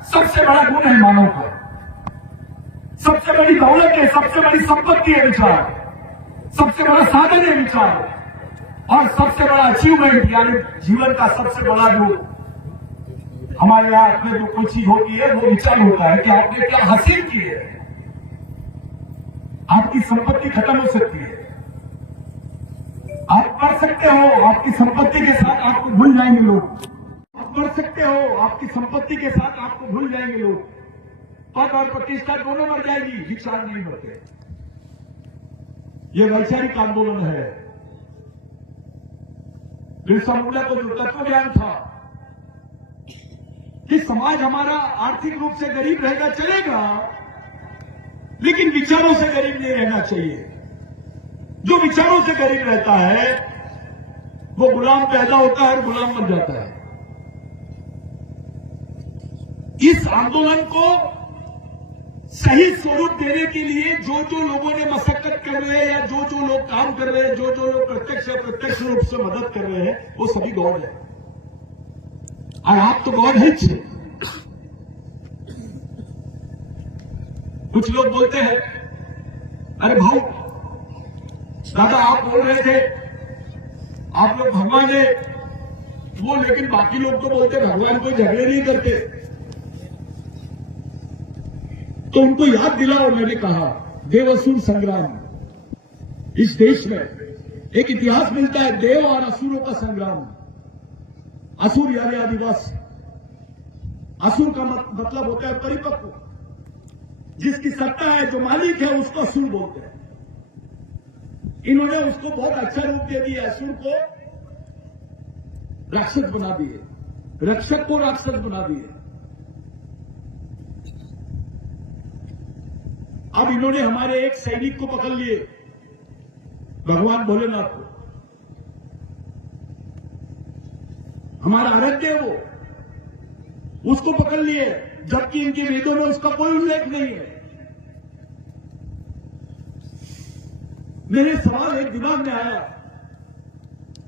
सबसे बड़ा गुण है मानव का, सबसे बड़ी दौलत है, सबसे बड़ी संपत्ति है विचार, सबसे बड़ा साधन है विचार, और सबसे बड़ा अचीवमेंट यानी जीवन का सबसे बड़ा जो हमारे यहां अपने जो कोई चीज होती है वो विचार होता है कि आपने क्या हासिल की है। आपकी संपत्ति खत्म हो सकती है, आप पढ़ सकते हो, आपकी संपत्ति के साथ आपको भूल जाएंगे लोग। आप पढ़ सकते हो, आपकी संपत्ति के साथ आपको भूल जाएंगे लोग। पद और प्रतिष्ठा दोनों मर जाएगी, विचार नहीं मरते। यह वैचारिक आंदोलन है। बिरसा मुंडा को जो तत्व ज्ञान था कि समाज हमारा आर्थिक रूप से गरीब रहेगा चलेगा, लेकिन विचारों से गरीब नहीं रहना चाहिए। जो विचारों से गरीब रहता है वो गुलाम पैदा होता है और गुलाम बन जाता है। इस आंदोलन को सही स्वरूप देने के लिए जो जो लोगों ने मशक्कत कर रहे हैं या जो जो लोग काम कर रहे हैं, जो जो लोग प्रत्यक्ष या प्रत्यक्ष रूप से मदद कर रहे हैं, वो सभी गॉड है। और आप तो गॉड है। कुछ लोग बोलते हैं, अरे भाऊ दादा आप बोल रहे थे आप लोग भगवान है वो, लेकिन बाकी लोग तो बोलते भगवान कोई झगड़े नहीं करते। तो उनको याद दिलाओ, मैंने कहा देव असुर संग्राम। इस देश में एक इतिहास मिलता है, देव और असुरों का संग्राम। असुर यानी आदिवासी। असुर का मतलब होता है परिपक्व, जिसकी सत्ता है, जो मालिक है, उसको असुर बोलते हैं। इन्होंने उसको बहुत अच्छा रूप दे दिया, असुर को राक्षस बना दिए, रक्षक को राक्षस बना दिए। अब इन्होंने हमारे एक सैनिक को पकड़ लिए, भगवान भोलेनाथ को, हमारा आराध्य है वो, उसको पकड़ लिए, जबकि इनके वेदों में उसका कोई उल्लेख नहीं है। मेरे सवाल एक दिमाग में आया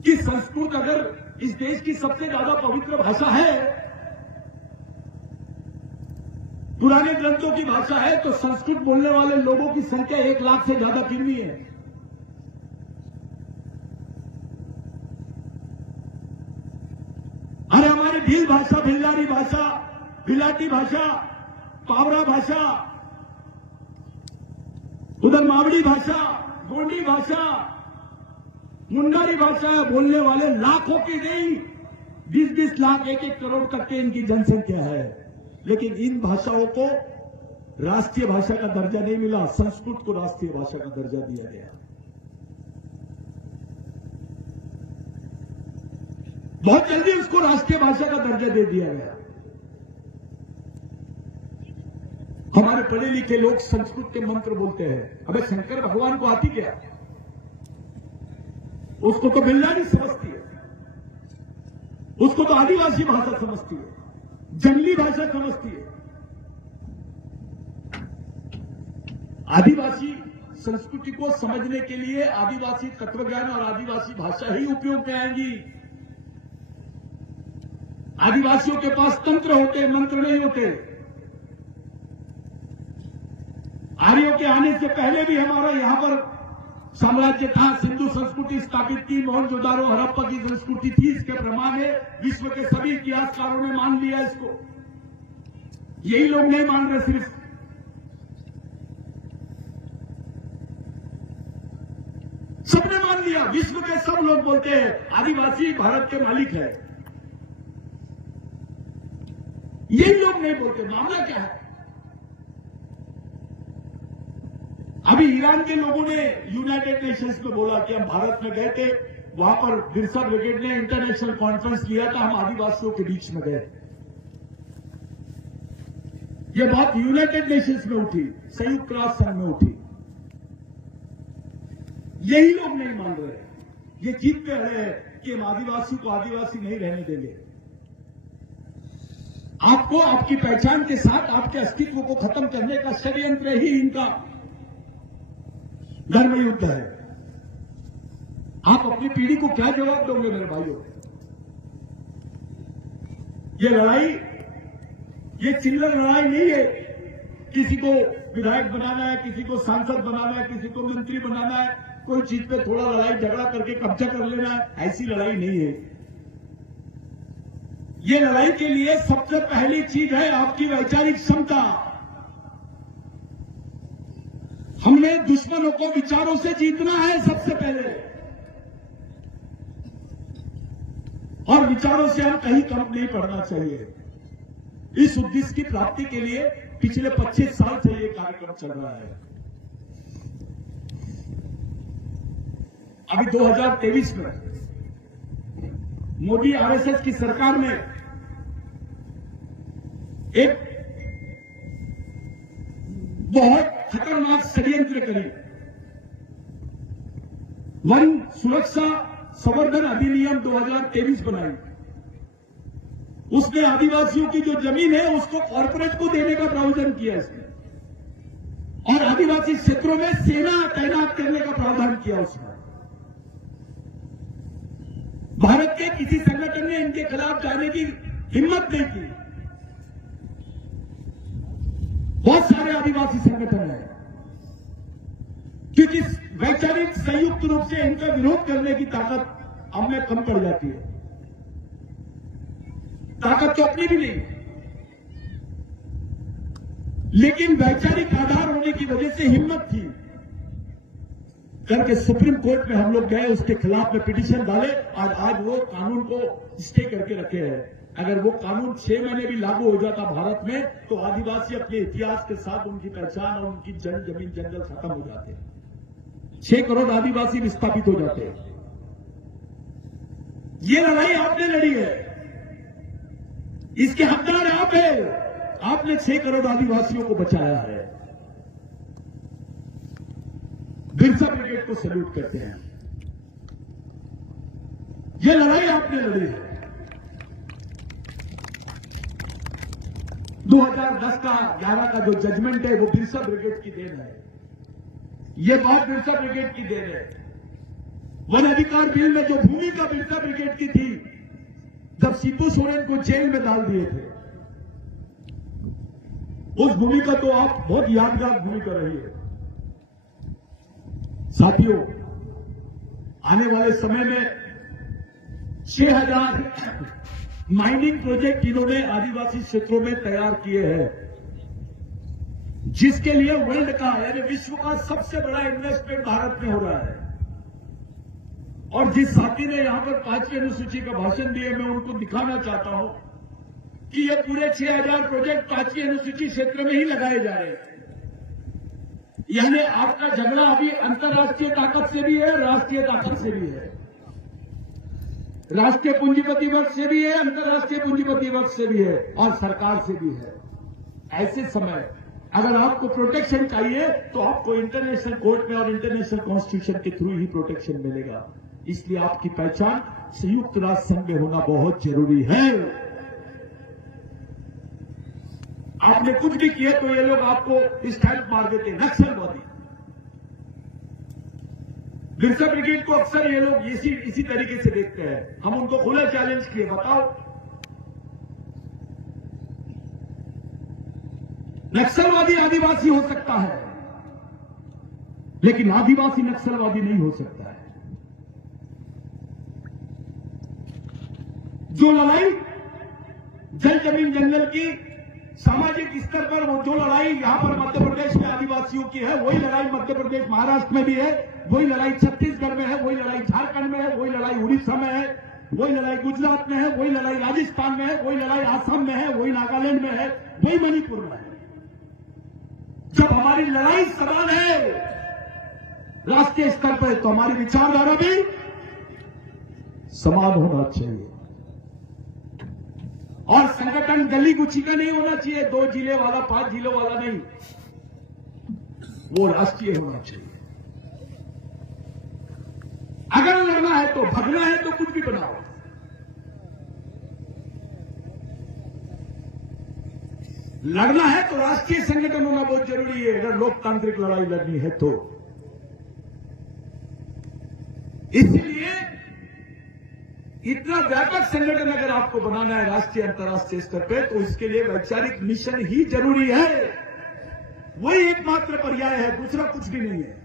कि संस्कृत अगर इस देश की सबसे ज्यादा पवित्र भाषा है, पुराने ग्रंथों की भाषा है, तो संस्कृत बोलने वाले लोगों की संख्या 1 लाख से ज्यादा कितनी है? अरे हमारी भील भाषा, भिल्लारी भाषा, भिलाटी भाषा, पावरा भाषा, उधर मावड़ी भाषा, गोंडी भाषा, मुंडारी भाषा बोलने वाले लाखों की नहीं, 20-20 लाख, 1-1 करोड़ तक के इनकी जनसंख्या है। लेकिन इन भाषाओं को राष्ट्रीय भाषा का दर्जा नहीं मिला, संस्कृत को राष्ट्रीय भाषा का दर्जा दिया गया। बहुत जल्दी उसको राष्ट्रीय भाषा का दर्जा दे दिया गया। हमारे पढ़े लिखे लोग संस्कृत के मंत्र बोलते हैं। अबे शंकर भगवान को आती क्या? उसको तो बिल्लारी समझती है, उसको तो आदिवासी भाषा समझती है, जंगली भाषा समझती है। आदिवासी संस्कृति को समझने के लिए आदिवासी तत्वज्ञान और आदिवासी भाषा ही उपयोग में आएंगी। आदिवासियों के पास तंत्र होते, मंत्र नहीं होते। आर्यों के आने से पहले भी हमारा यहां पर साम्राज्य था, सिंधु संस्कृति स्थापित की, मोहनजोदारो हड़प्पा की संस्कृति थी। इसके प्रमाण है, विश्व के सभी इतिहासकारों ने मान लिया इसको। यही लोग नहीं मान रहे, सिर्फ सबने मान लिया। विश्व के सब लोग बोलते हैं आदिवासी भारत के मालिक है। यही लोग नहीं बोलते। मामला क्या है? अभी ईरान के लोगों ने यूनाइटेड नेशंस में बोला कि हम भारत में गए थे, वहां पर बिरसा ब्रिगेड ने इंटरनेशनल कॉन्फ्रेंस लिया था, हम आदिवासियों के बीच में गए। यह बात यूनाइटेड नेशंस में उठी, संयुक्त राष्ट्र संघ में उठी। यही लोग नहीं मान रहे, ये जीत पे रहे हैं कि हम आदिवासी को आदिवासी नहीं रहने देंगे। आपको आपकी पहचान के साथ आपके अस्तित्व को खत्म करने का षड्यंत्र ही इनका धर्म युद्ध है। आप अपनी पीढ़ी को क्या जवाब दोगे मेरे भाइयों? ये लड़ाई, ये चिल्लर लड़ाई नहीं है। किसी को विधायक बनाना है, किसी को सांसद बनाना है, किसी को मंत्री बनाना है, कोई चीज पे थोड़ा लड़ाई झगड़ा करके कब्जा कर लेना है, ऐसी लड़ाई नहीं है। ये लड़ाई के लिए सबसे पहली चीज है आपकी वैचारिक क्षमता। हमने दुश्मनों को विचारों से जीतना है सबसे पहले, और विचारों से हम कहीं कम नहीं पड़ना चाहिए। इस उद्देश्य की प्राप्ति के लिए पिछले 25 साल से ये कार्यक्रम चल रहा है। अभी 2023 में मोदी आरएसएस की सरकार में एक बहुत खतरनाक षड्यंत्र करी। वन सुरक्षा संवर्धन अधिनियम 2023 बनाई। उसने आदिवासियों की जो जमीन है उसको कॉर्पोरेट को देने का प्रावधान किया इसने, और आदिवासी क्षेत्रों में सेना तैनात करने का प्रावधान किया उसने। भारत के किसी संगठन ने इनके खिलाफ जाने की हिम्मत नहीं की। बहुत सारे आदिवासी संगठन हैं, क्योंकि वैचारिक संयुक्त रूप से इनका विरोध करने की ताकत हम में कम पड़ जाती है। ताकत तो अपनी भी नहीं, लेकिन वैचारिक आधार होने की वजह से हिम्मत थी करके सुप्रीम कोर्ट में हम लोग गए, उसके खिलाफ में पिटीशन डाले, और आज वो कानून को स्टे करके रखे हैं। अगर वो कानून 6 महीने भी लागू हो जाता भारत में, तो आदिवासी अपने इतिहास के साथ उनकी पहचान और उनकी जमीन जंगल खत्म हो जाते। 6 करोड़ आदिवासी विस्थापित हो जाते। ये लड़ाई आपने लड़ी है, इसके हकदार आप हैं। आपने 6 करोड़ आदिवासियों को बचाया है। बिरसा ब्रिगेड को सैल्यूट करते हैं। यह लड़ाई आपने लड़ी है। 2010 का 11 का जो जजमेंट है वो बिरसा ब्रिगेड की देन है। ये बात बिरसा ब्रिगेड की देन है। वन अधिकार बिल में जो भूमिका बिरसा ब्रिगेड की थी, जब शिबू सोरेन को जेल में डाल दिए थे, उस भूमिका तो आप बहुत यादगार भूमिका रही है। साथियों, आने वाले समय में 6000 माइनिंग प्रोजेक्ट इन्होंने आदिवासी क्षेत्रों में तैयार किए हैं, जिसके लिए वर्ल्ड का यानी विश्व का सबसे बड़ा इन्वेस्टमेंट भारत में हो रहा है। और जिस साथी ने यहां पर 5वीं अनुसूची का भाषण दिया, मैं उनको दिखाना चाहता हूं कि ये पूरे 6000 प्रोजेक्ट 5वीं अनुसूची क्षेत्र में ही लगाए जा रहे हैं। यानी आपका झगड़ा अभी अंतर्राष्ट्रीय ताकत से भी है, राष्ट्रीय ताकत से भी है, राष्ट्रीय पूंजीपति वर्ग से भी है, अंतर्राष्ट्रीय पूंजीपति वर्ग से भी है, और सरकार से भी है। ऐसे समय अगर आपको प्रोटेक्शन चाहिए तो आपको इंटरनेशनल कोर्ट में और इंटरनेशनल कॉन्स्टिट्यूशन के थ्रू ही प्रोटेक्शन मिलेगा। इसलिए आपकी पहचान संयुक्त राष्ट्र संघ में होना बहुत जरूरी है। आपने कुछ भी किया तो ये लोग आपको स्टैंप मार देते हैं, नक्सलवादी। बिरसा ब्रिगेड को अक्सर ये लोग इसी तरीके से देखते हैं। हम उनको खुला चैलेंज किए, बताओ नक्सलवादी आदिवासी हो सकता है, लेकिन आदिवासी नक्सलवादी नहीं हो सकता है। जो लड़ाई जल जमीन जंगल की सामाजिक स्तर पर, वो जो लड़ाई यहां पर मध्य प्रदेश में आदिवासियों की है, वही लड़ाई मध्य प्रदेश महाराष्ट्र में भी है, वही लड़ाई छत्तीसगढ़ में है, वही लड़ाई झारखंड में है, वही लड़ाई उड़ीसा में है, वही लड़ाई गुजरात में है, वही लड़ाई राजस्थान में है, वही लड़ाई आसाम में है, वही नागालैंड में है, वही मणिपुर में है। जब हमारी लड़ाई समान है राष्ट्रीय स्तर पर, तो हमारी विचारधारा भी समान होना चाहिए। और संगठन गली गुची का नहीं होना चाहिए, 2 जिले वाला 5 जिलों वाला नहीं, वो राष्ट्रीय होना चाहिए। अगर लड़ना है तो, भगना है तो कुछ भी बनाओ। लड़ना है तो राष्ट्रीय संगठन होना बहुत जरूरी है, अगर लोकतांत्रिक लड़ाई लड़नी है तो। इसलिए इतना व्यापक संगठन अगर आपको बनाना है राष्ट्रीय अंतर्राष्ट्रीय स्तर पे, तो इसके लिए वैचारिक मिशन ही जरूरी है। वही एकमात्र पर्याय है, दूसरा कुछ भी नहीं है।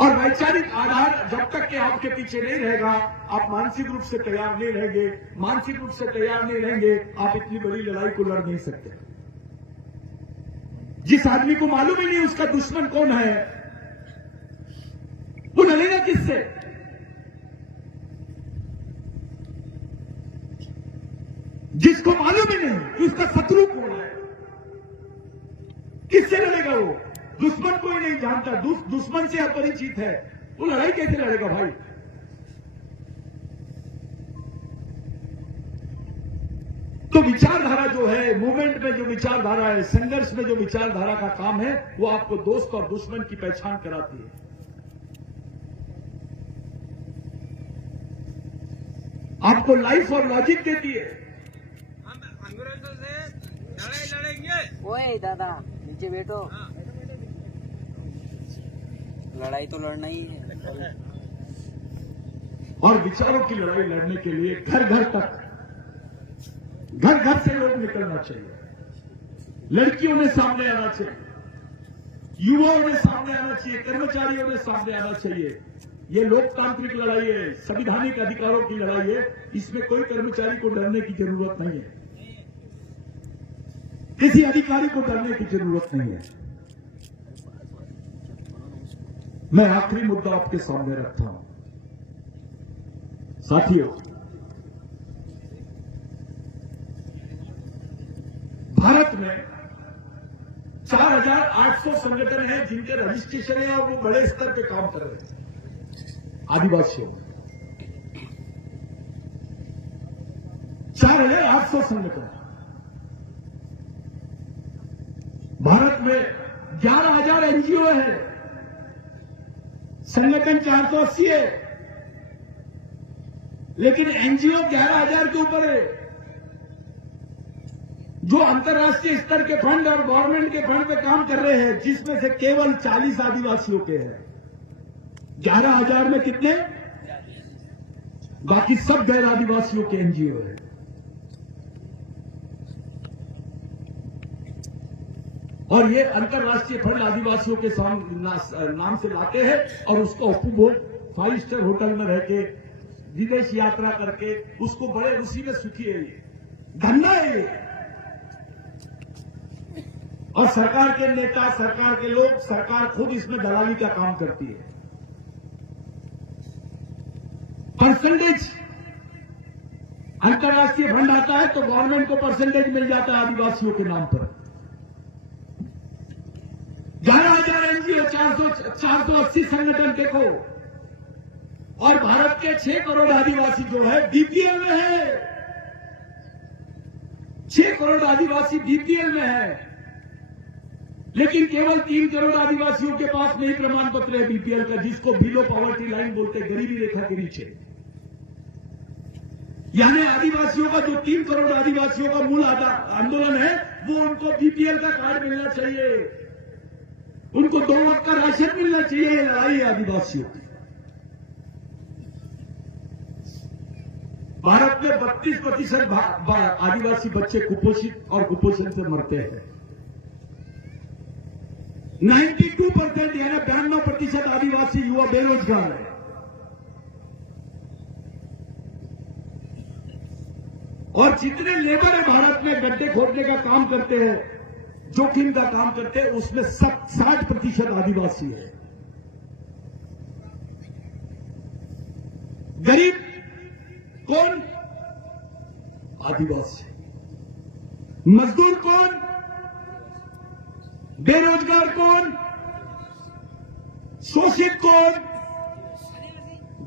और वैचारिक आधार जब तक कि आपके पीछे नहीं रहेगा, आप मानसिक रूप से तैयार नहीं रहेंगे, मानसिक रूप से तैयार नहीं रहेंगे, आप इतनी बड़ी लड़ाई को लड़ नहीं सकते। जिस आदमी को मालूम ही नहीं उसका दुश्मन कौन है, वो लड़ेगा किससे? जिसको मालूम ही नहीं कि उसका शत्रु कौन है, किससे लड़ेगा वो? दुश्मन कोई नहीं जानता, दुश्मन से अपरिचित है, वो लड़ाई कैसे लड़ेगा भाई? तो विचारधारा जो है, मूवमेंट में जो विचारधारा है, संघर्ष में जो विचारधारा का काम है, वो आपको दोस्त और दुश्मन की पहचान कराती है। आपको लाइफ और लॉजिक देती है। हम अंग्रेजों से लड़ाई लड़ेंगे। ओए दादा नीचे बैठो, लड़ाई तो लड़ना ही है। और विचारों की लड़ाई लड़ने के लिए घर घर तक, घर घर से लोग निकलना चाहिए। लड़कियों ने सामने आना चाहिए, युवाओं ने सामने आना चाहिए, कर्मचारियों ने सामने आना चाहिए। ये लोकतांत्रिक लड़ाई है, संवैधानिक अधिकारों की लड़ाई है। इसमें कोई कर्मचारी को डरने की जरूरत नहीं है, किसी अधिकारी को डरने की जरूरत नहीं है। मैं आखिरी मुद्दा आपके सामने रखता हूं। साथियों, भारत में 4,800 संगठन हैं जिनके रजिस्ट्रेशन है और वो बड़े स्तर पे काम कर रहे हैं आदिवासियों में। 4,800 संगठन। भारत में 11,000 एनजीओ है, संगठन 480 है, लेकिन एनजीओ 11,000 के ऊपर है। जो अंतर्राष्ट्रीय स्तर के फंड और गवर्नमेंट के फंड पे काम कर रहे हैं, जिसमें से केवल 40 आदिवासियों के हैं। 11,000 में कितने? बाकी सब गैर आदिवासियों के एनजीओ है। और ये अंतर्राष्ट्रीय फंड आदिवासियों के नाम से लाते हैं और उसका उपभोग 5 स्टार होटल में रह के, विदेश यात्रा करके, उसको बड़े उसी में सुखी है। ये धंधा है ये। और सरकार के नेता, सरकार के लोग, सरकार खुद इसमें दलाली का काम करती है। परसेंटेज, अंतर्राष्ट्रीय फंड आता है तो गवर्नमेंट को परसेंटेज मिल जाता है आदिवासियों के नाम पर। 11,000 एनजीओ, 480 संगठन देखो, और भारत के 6 करोड़ आदिवासी जो है बीपीएल में है। 6 करोड़ आदिवासी बीपीएल में है, लेकिन केवल 3 करोड़ आदिवासियों के पास नहीं प्रमाण पत्र है बीपीएल का, जिसको बिलो पॉवर्टी लाइन बोलते हैं, गरीबी रेखा के नीचे। यानी आदिवासियों का जो 3 करोड़ आदिवासियों का मूल आंदोलन है, वो उनको बीपीएल का कार्ड मिलना चाहिए, उनको 2 वक्त का राशन मिलना चाहिए। ये लड़ाई है आदिवासियों की। भारत में 32% आदिवासी बच्चे कुपोषित और कुपोषण से मरते हैं। 92% यानी 92% आदिवासी युवा बेरोजगार है। और जितने लेबर है भारत में गड्ढे खोदने का काम करते हैं, जोखिम का काम करते हैं, उसमें 60% आदिवासी है। गरीब कौन? आदिवासी। मजदूर कौन? बेरोजगार कौन? शोषित कौन?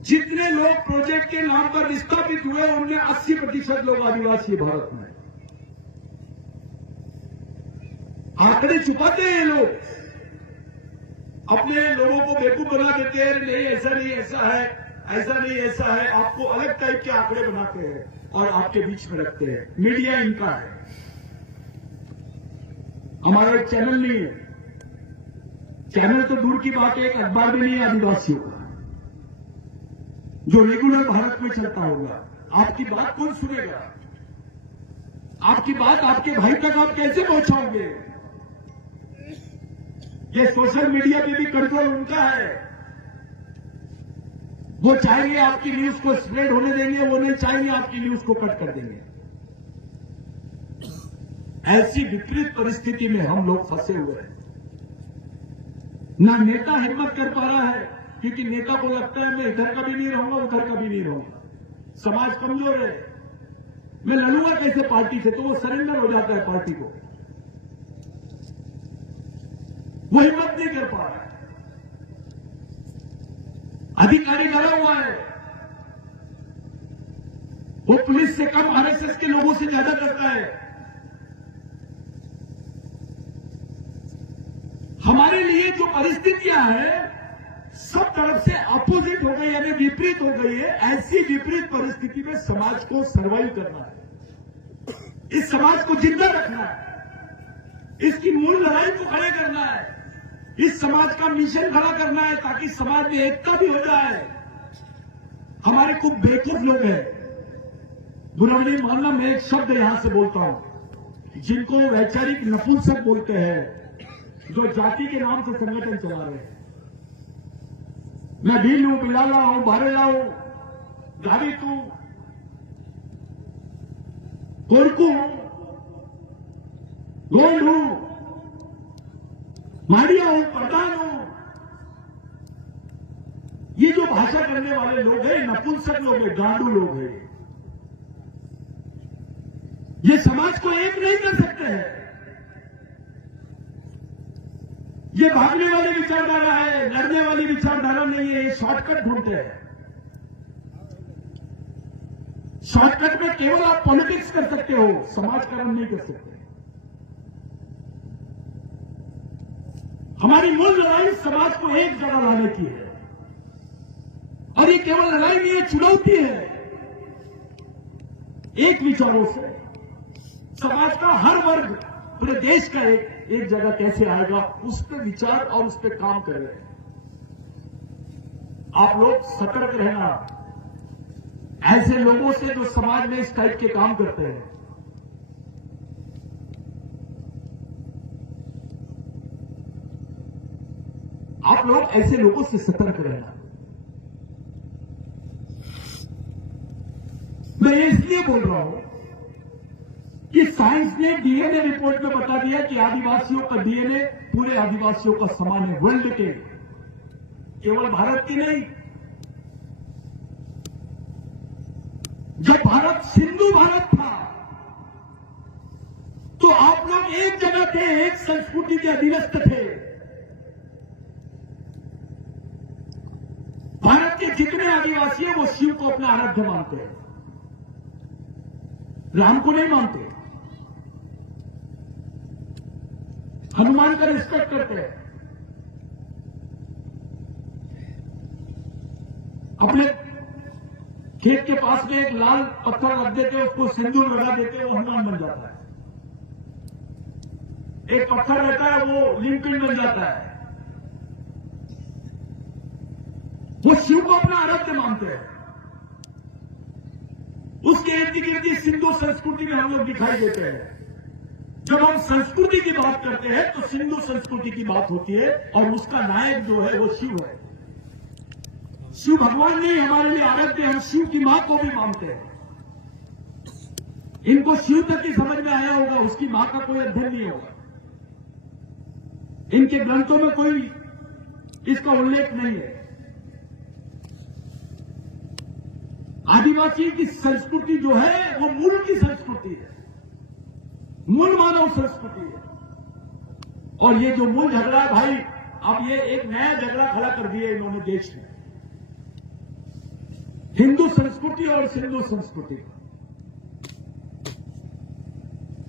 जितने लोग प्रोजेक्ट के नाम पर विस्थापित हुए, उनमें 80% लोग आदिवासी है भारत में। आंकड़े छुपाते हैं ये लोग, अपने लोगों को बेवकूफ बना देते हैं। नहीं ऐसा नहीं, ऐसा है, ऐसा नहीं, ऐसा है। आपको अलग टाइप के आंकड़े बनाते हैं और आपके बीच में रखते हैं। मीडिया इनका है, हमारा एक चैनल नहीं है। चैनल तो दूर की बात है, एक अखबार भी नहीं है आदिवासियों का जो रेगुलर भारत में चलता होगा। आपकी बात कौन सुनेगा? आपकी बात आपके भाई तक आप कैसे पहुंचाओगे? ये सोशल मीडिया पे भी कंट्रोल उनका है। वो चाहेंगे आपकी न्यूज को स्प्रेड होने देंगे, वो नहीं चाहेंगे आपकी न्यूज को कट कर देंगे। ऐसी विपरीत परिस्थिति में हम लोग फंसे हुए हैं। ना नेता हिम्मत कर पा रहा है, क्योंकि नेता को लगता है मैं इधर का भी नहीं रहूंगा, उधर का भी नहीं रहूंगा, समाज कमजोर है, मैं लड़ूंगा कैसे पार्टी से, तो वो सरेंडर हो जाता है पार्टी को। वो हिम्मत नहीं कर पा रहा है। अधिकारी डरा हुआ है, वो पुलिस से कम आरएसएस के लोगों से ज्यादा करता है। हमारे लिए जो परिस्थितियां हैं सब तरफ से अपोजिट हो गई, यानी विपरीत हो गई है। ऐसी विपरीत परिस्थिति में समाज को सर्वाइव करना है, इस समाज को जिंदा रखना है, इसकी मूल लड़ाई को खड़े करना है, इस समाज का मिशन खड़ा करना है, ताकि समाज में एकता भी हो जाए। हमारे खूब बेवकूफ लोग हैं, बुरा नहीं मानना, मैं एक शब्द यहां से बोलता हूं, जिनको वैचारिक नपुंसक बोलते हैं, जो जाति के नाम से संगठन चला रहे हैं। मैं भील हूं, बिलाला हूं, बारेला हूं, गावित हूं, कोरकू हूं, गोंड हूं, मारिया हूं, प्रधान हूं। ये जो भाषा करने वाले लोग हैं, नपुंसक लोग हैं, गांडू लोग हैं। ये समाज को एक नहीं कर सकते हैं। ये भागने वाली विचारधारा है, लड़ने वाली विचारधारा नहीं है। ये शॉर्टकट ढूंढते हैं। शॉर्टकट में केवल आप पॉलिटिक्स कर सकते हो, समाजकरण नहीं कर सकते। हमारी मूल लड़ाई समाज को एक जगह लाने की है, और ये केवल लड़ाई नहीं है, चुनौती है। एक विचारों से समाज का हर वर्ग, पूरे देश का एक जगह कैसे आएगा, उस पर विचार और उस पर काम कर रहे हैं। आप लोग सतर्क रहना ऐसे लोगों से जो समाज में इस टाइप के काम करते हैं। आप लोग ऐसे लोगों से सतर्क रहना। मैं ये इसलिए बोल रहा हूं कि साइंस ने डीएनए रिपोर्ट में बता दिया कि आदिवासियों का डीएनए पूरे आदिवासियों का समान है, वर्ल्ड के, केवल भारत की नहीं। जब भारत सिंधु भारत था तो आप लोग एक जगह थे, एक संस्कृति के अधीनस्थ थे। भारत के जितने आदिवासी हैं वो शिव को अपना आराध्य मानते हैं, राम को नहीं मानते, हनुमान का रिस्पेक्ट करते हैं। अपने खेत के पास में एक लाल पत्थर रख देते, उसको सिंदूर लगा देते, वो हनुमान बन जाता है। एक पत्थर रहता है, वो लिंकन बन जाता है। वो शिव को अपना आराध्य मानते हैं। उसके इर्द गिर्द सिंधु संस्कृति में हम लोग दिखाई देते हैं। जब हम संस्कृति की बात करते हैं तो सिंधु संस्कृति की बात होती है, और उसका नायक जो है वो शिव है। शिव भगवान नहीं हमारे लिए आराध्य, हम शिव की मां को भी मानते हैं। इनको शिव तक की समझ में आया होगा, उसकी मां का कोई अध्ययन नहीं होगा। इनके ग्रंथों में कोई इसका उल्लेख नहीं है। आदिवासी की संस्कृति जो है वो मूल की संस्कृति है, मूल मानव संस्कृति है। और ये जो मूल झगड़ा है भाई, अब ये एक नया झगड़ा खड़ा कर दिया इन्होंने देश में, हिंदू संस्कृति और सिंधु संस्कृति।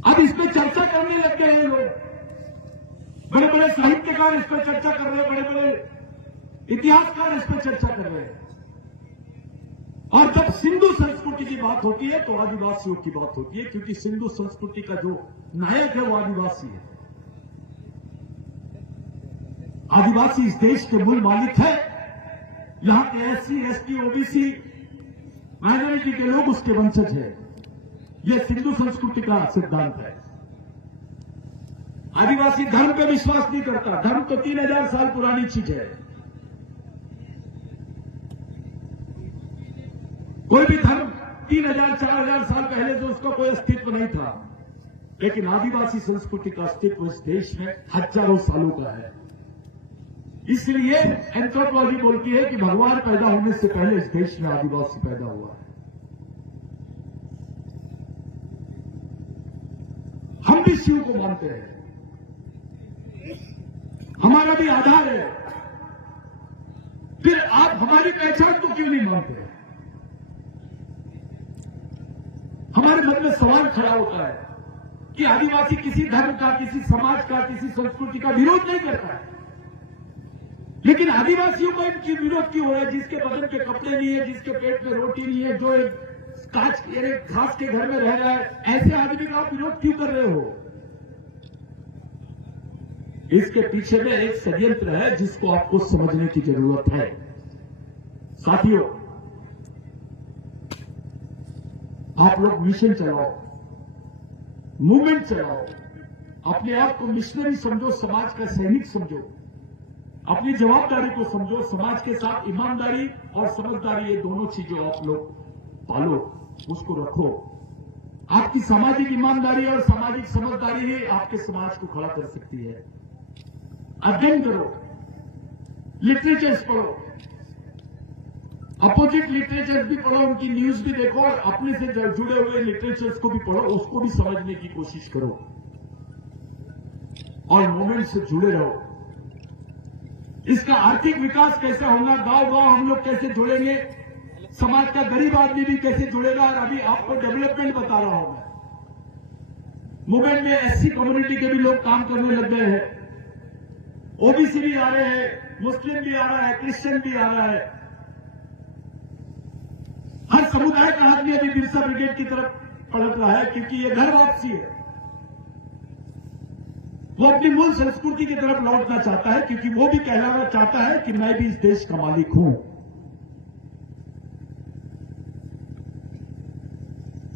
अब इस पर चर्चा करने लग गए हैं लोग, बड़े बड़े साहित्यकार इस पर चर्चा कर रहे हैं, बड़े बड़े इतिहासकार इस पर चर्चा कर रहे हैं। और जब सिंधु संस्कृति की बात होती है तो आदिवासियों की बात होती है, क्योंकि सिंधु संस्कृति का जो नायक है वो आदिवासी है। आदिवासी इस देश के मूल मालिक है। यहां के SC, ST, OBC माइनॉरिटी के लोग उसके वंशज हैं। यह सिंधु संस्कृति का सिद्धांत है। आदिवासी धर्म पे विश्वास नहीं करता। धर्म तो 3000 साल पुरानी चीज है। कोई भी धर्म 3000, 4000 साल पहले तो उसका कोई अस्तित्व नहीं था, लेकिन आदिवासी संस्कृति का अस्तित्व इस देश में हजारों सालों का है। इसलिए एंथ्रोपोलॉजी बोलती है कि भगवान पैदा होने से पहले इस देश में आदिवासी पैदा हुआ है। हम भी शिव को मानते हैं, हमारा भी आधार है। फिर आप हमारी पहचान को क्यों नहीं मानते? हमारे मन में सवाल खड़ा होता है कि आदिवासी किसी धर्म का, किसी समाज का, किसी संस्कृति का विरोध नहीं करता है, लेकिन आदिवासियों का इनकी विरोध क्यों हो रहा है? जिसके बदन के कपड़े नहीं है, जिसके पेट में रोटी नहीं है, जो एक कांच के घास के घर में रह रहा है, ऐसे आदमी का आप विरोध क्यों कर रहे हो? इसके पीछे में एक षड्यंत्र है जिसको आपको समझने की जरूरत है। साथियों, आप लोग मिशन चलाओ, मूवमेंट चलाओ, अपने आप को मिशनरी समझो, समाज का सैनिक समझो, अपनी जवाबदारी को समझो, समाज के साथ ईमानदारी और समझदारी, ये दोनों चीजें आप लोग पालो, उसको रखो। आपकी सामाजिक ईमानदारी और सामाजिक समझदारी ही आपके समाज को खड़ा कर सकती है। अध्ययन करो, लिटरेचर्स पढ़ो, अपोजिट लिटरेचर्स भी पढ़ो, उनकी न्यूज भी देखो और अपने से जुड़े हुए लिटरेचर्स को भी पढ़ो, उसको भी समझने की कोशिश करो और मूवमेंट से जुड़े रहो। इसका आर्थिक विकास कैसे होगा, गांव-गांव हम लोग कैसे जुड़ेंगे, समाज का गरीब आदमी भी कैसे जुड़ेगा, और अभी आपको डेवलपमेंट बता रहा हूं मैं। मूवमेंट में SC कम्युनिटी के भी लोग काम करने लग गए हैं, OBC भी आ रहे हैं, मुस्लिम भी आ रहा है, क्रिश्चियन भी आ रहा है। हर समुदाय का आदमी अभी बिरसा ब्रिगेड की तरफ पलट रहा है, क्योंकि ये घर वापसी है। वो अपनी मूल संस्कृति की तरफ लौटना चाहता है, क्योंकि वो भी कहलाना चाहता है कि मैं भी इस देश का मालिक हूं।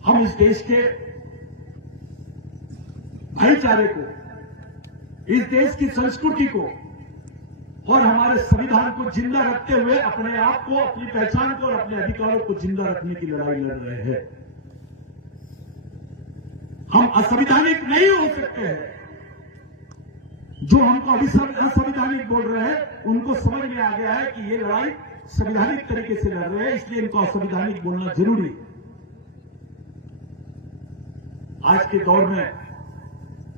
हम इस देश के भाईचारे को, इस देश की संस्कृति को और हमारे संविधान को जिंदा रखते हुए अपने आप को, अपनी पहचान को और अपने अधिकारों को जिंदा रखने की लड़ाई लड़ रहे हैं। हम असंवैधानिक नहीं हो सकते हैं। जो हमको असंवैधानिक बोल रहे हैं, उनको समझ में आ गया है कि ये लड़ाई संवैधानिक तरीके से लड़ रहे हैं, इसलिए इनको असंवैधानिक बोलना जरूरी है। आज के दौर में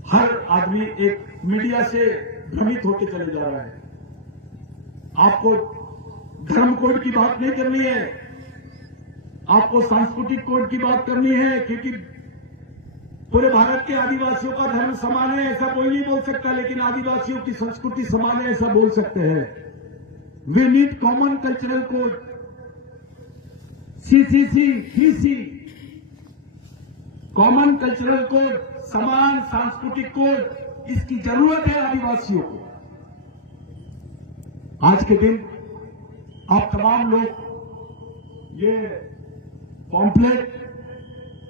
हर आदमी एक मीडिया से भ्रमित होकर चले जा रहा है। आपको धर्म कोड की बात नहीं करनी है, आपको सांस्कृतिक कोड की बात करनी है, क्योंकि पूरे भारत के आदिवासियों का धर्म समान है ऐसा कोई नहीं बोल सकता, लेकिन आदिवासियों की संस्कृति समान है ऐसा बोल सकते हैं। We need common cultural code, CCC, common cultural code, समान सांस्कृतिक कोड, इसकी जरूरत है आदिवासियों को। आज के दिन आप तमाम लोग ये पॉम्पलेट,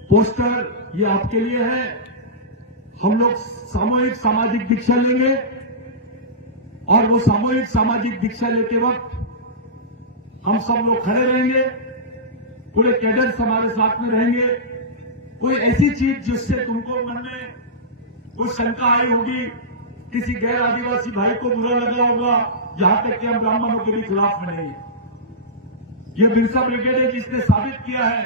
पोस्टर, ये आपके लिए है। हम लोग सामूहिक सामाजिक दीक्षा लेंगे और वो सामूहिक सामाजिक दीक्षा लेते वक्त हम सब लोग खड़े रहेंगे, पूरे कैडर्स हमारे साथ में रहेंगे। कोई ऐसी चीज जिससे तुमको मन में कोई शंका आई होगी, किसी गैर आदिवासी भाई को बुरा लगा होगा, जहां तक कि हम ब्राह्मणों के भी खिलाफ में नहीं। ये बिरसा ब्रिगेड है जिसने साबित किया है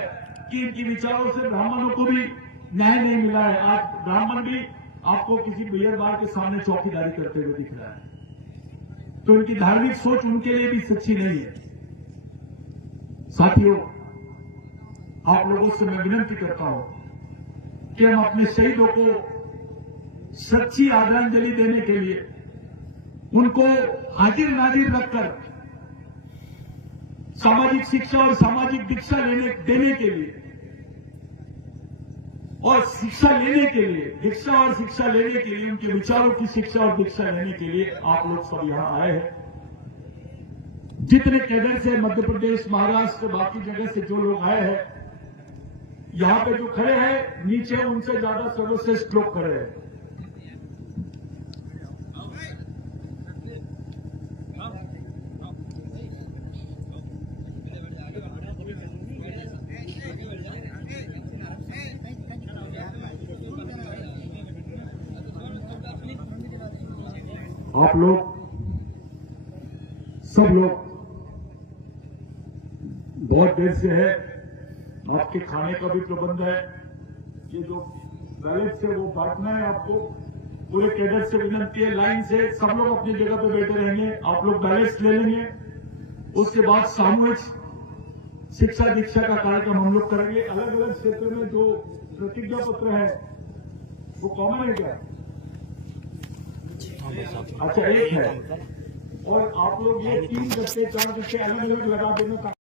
कि इनकी विचारों से ब्राह्मणों को भी न्याय नहीं मिला है। आज ब्राह्मण भी आपको किसी बियर बार के सामने चौकीदारी करते हुए दिख रहा है, तो इनकी धार्मिक सोच उनके लिए भी सच्ची नहीं है। साथियों, आप लोगों से मैं विनती करता हूं कि हम अपने शहीदों को सच्ची आदरांजलि देने के लिए उनको हाजिर नाजिर रखकर सामाजिक शिक्षा और सामाजिक दीक्षा देने के लिए और शिक्षा लेने के लिए, दीक्षा और शिक्षा लेने के लिए, उनके विचारों की शिक्षा और दीक्षा लेने के लिए आप लोग सब यहां आए हैं। जितने कैडर से मध्य प्रदेश, महाराष्ट्र, बाकी जगह से जो लोग आए हैं, यहां पे जो खड़े हैं, नीचे उनसे ज्यादा सर्वश्रेष्ठ लोग खड़े हैं। आप लोग सब लोग बहुत देर से है, आपके खाने का भी प्रबंध है। ये जो बैलेट से वो बांटना है आपको, पूरे कैडर से विनती है, लाइन से सब लोग अपनी जगह पे बैठे रहेंगे। आप लोग बैलेट्स ले लेंगे, उसके बाद सामूहिक शिक्षा दीक्षा का कार्यक्रम हम लोग करेंगे। अलग अलग क्षेत्र में जो प्रतिज्ञा पत्र है वो कॉमन है क्या? अच्छा, एक है। और आप लोग ये 3 गट्टे 4 गट्टे अलग अलग लगा देना।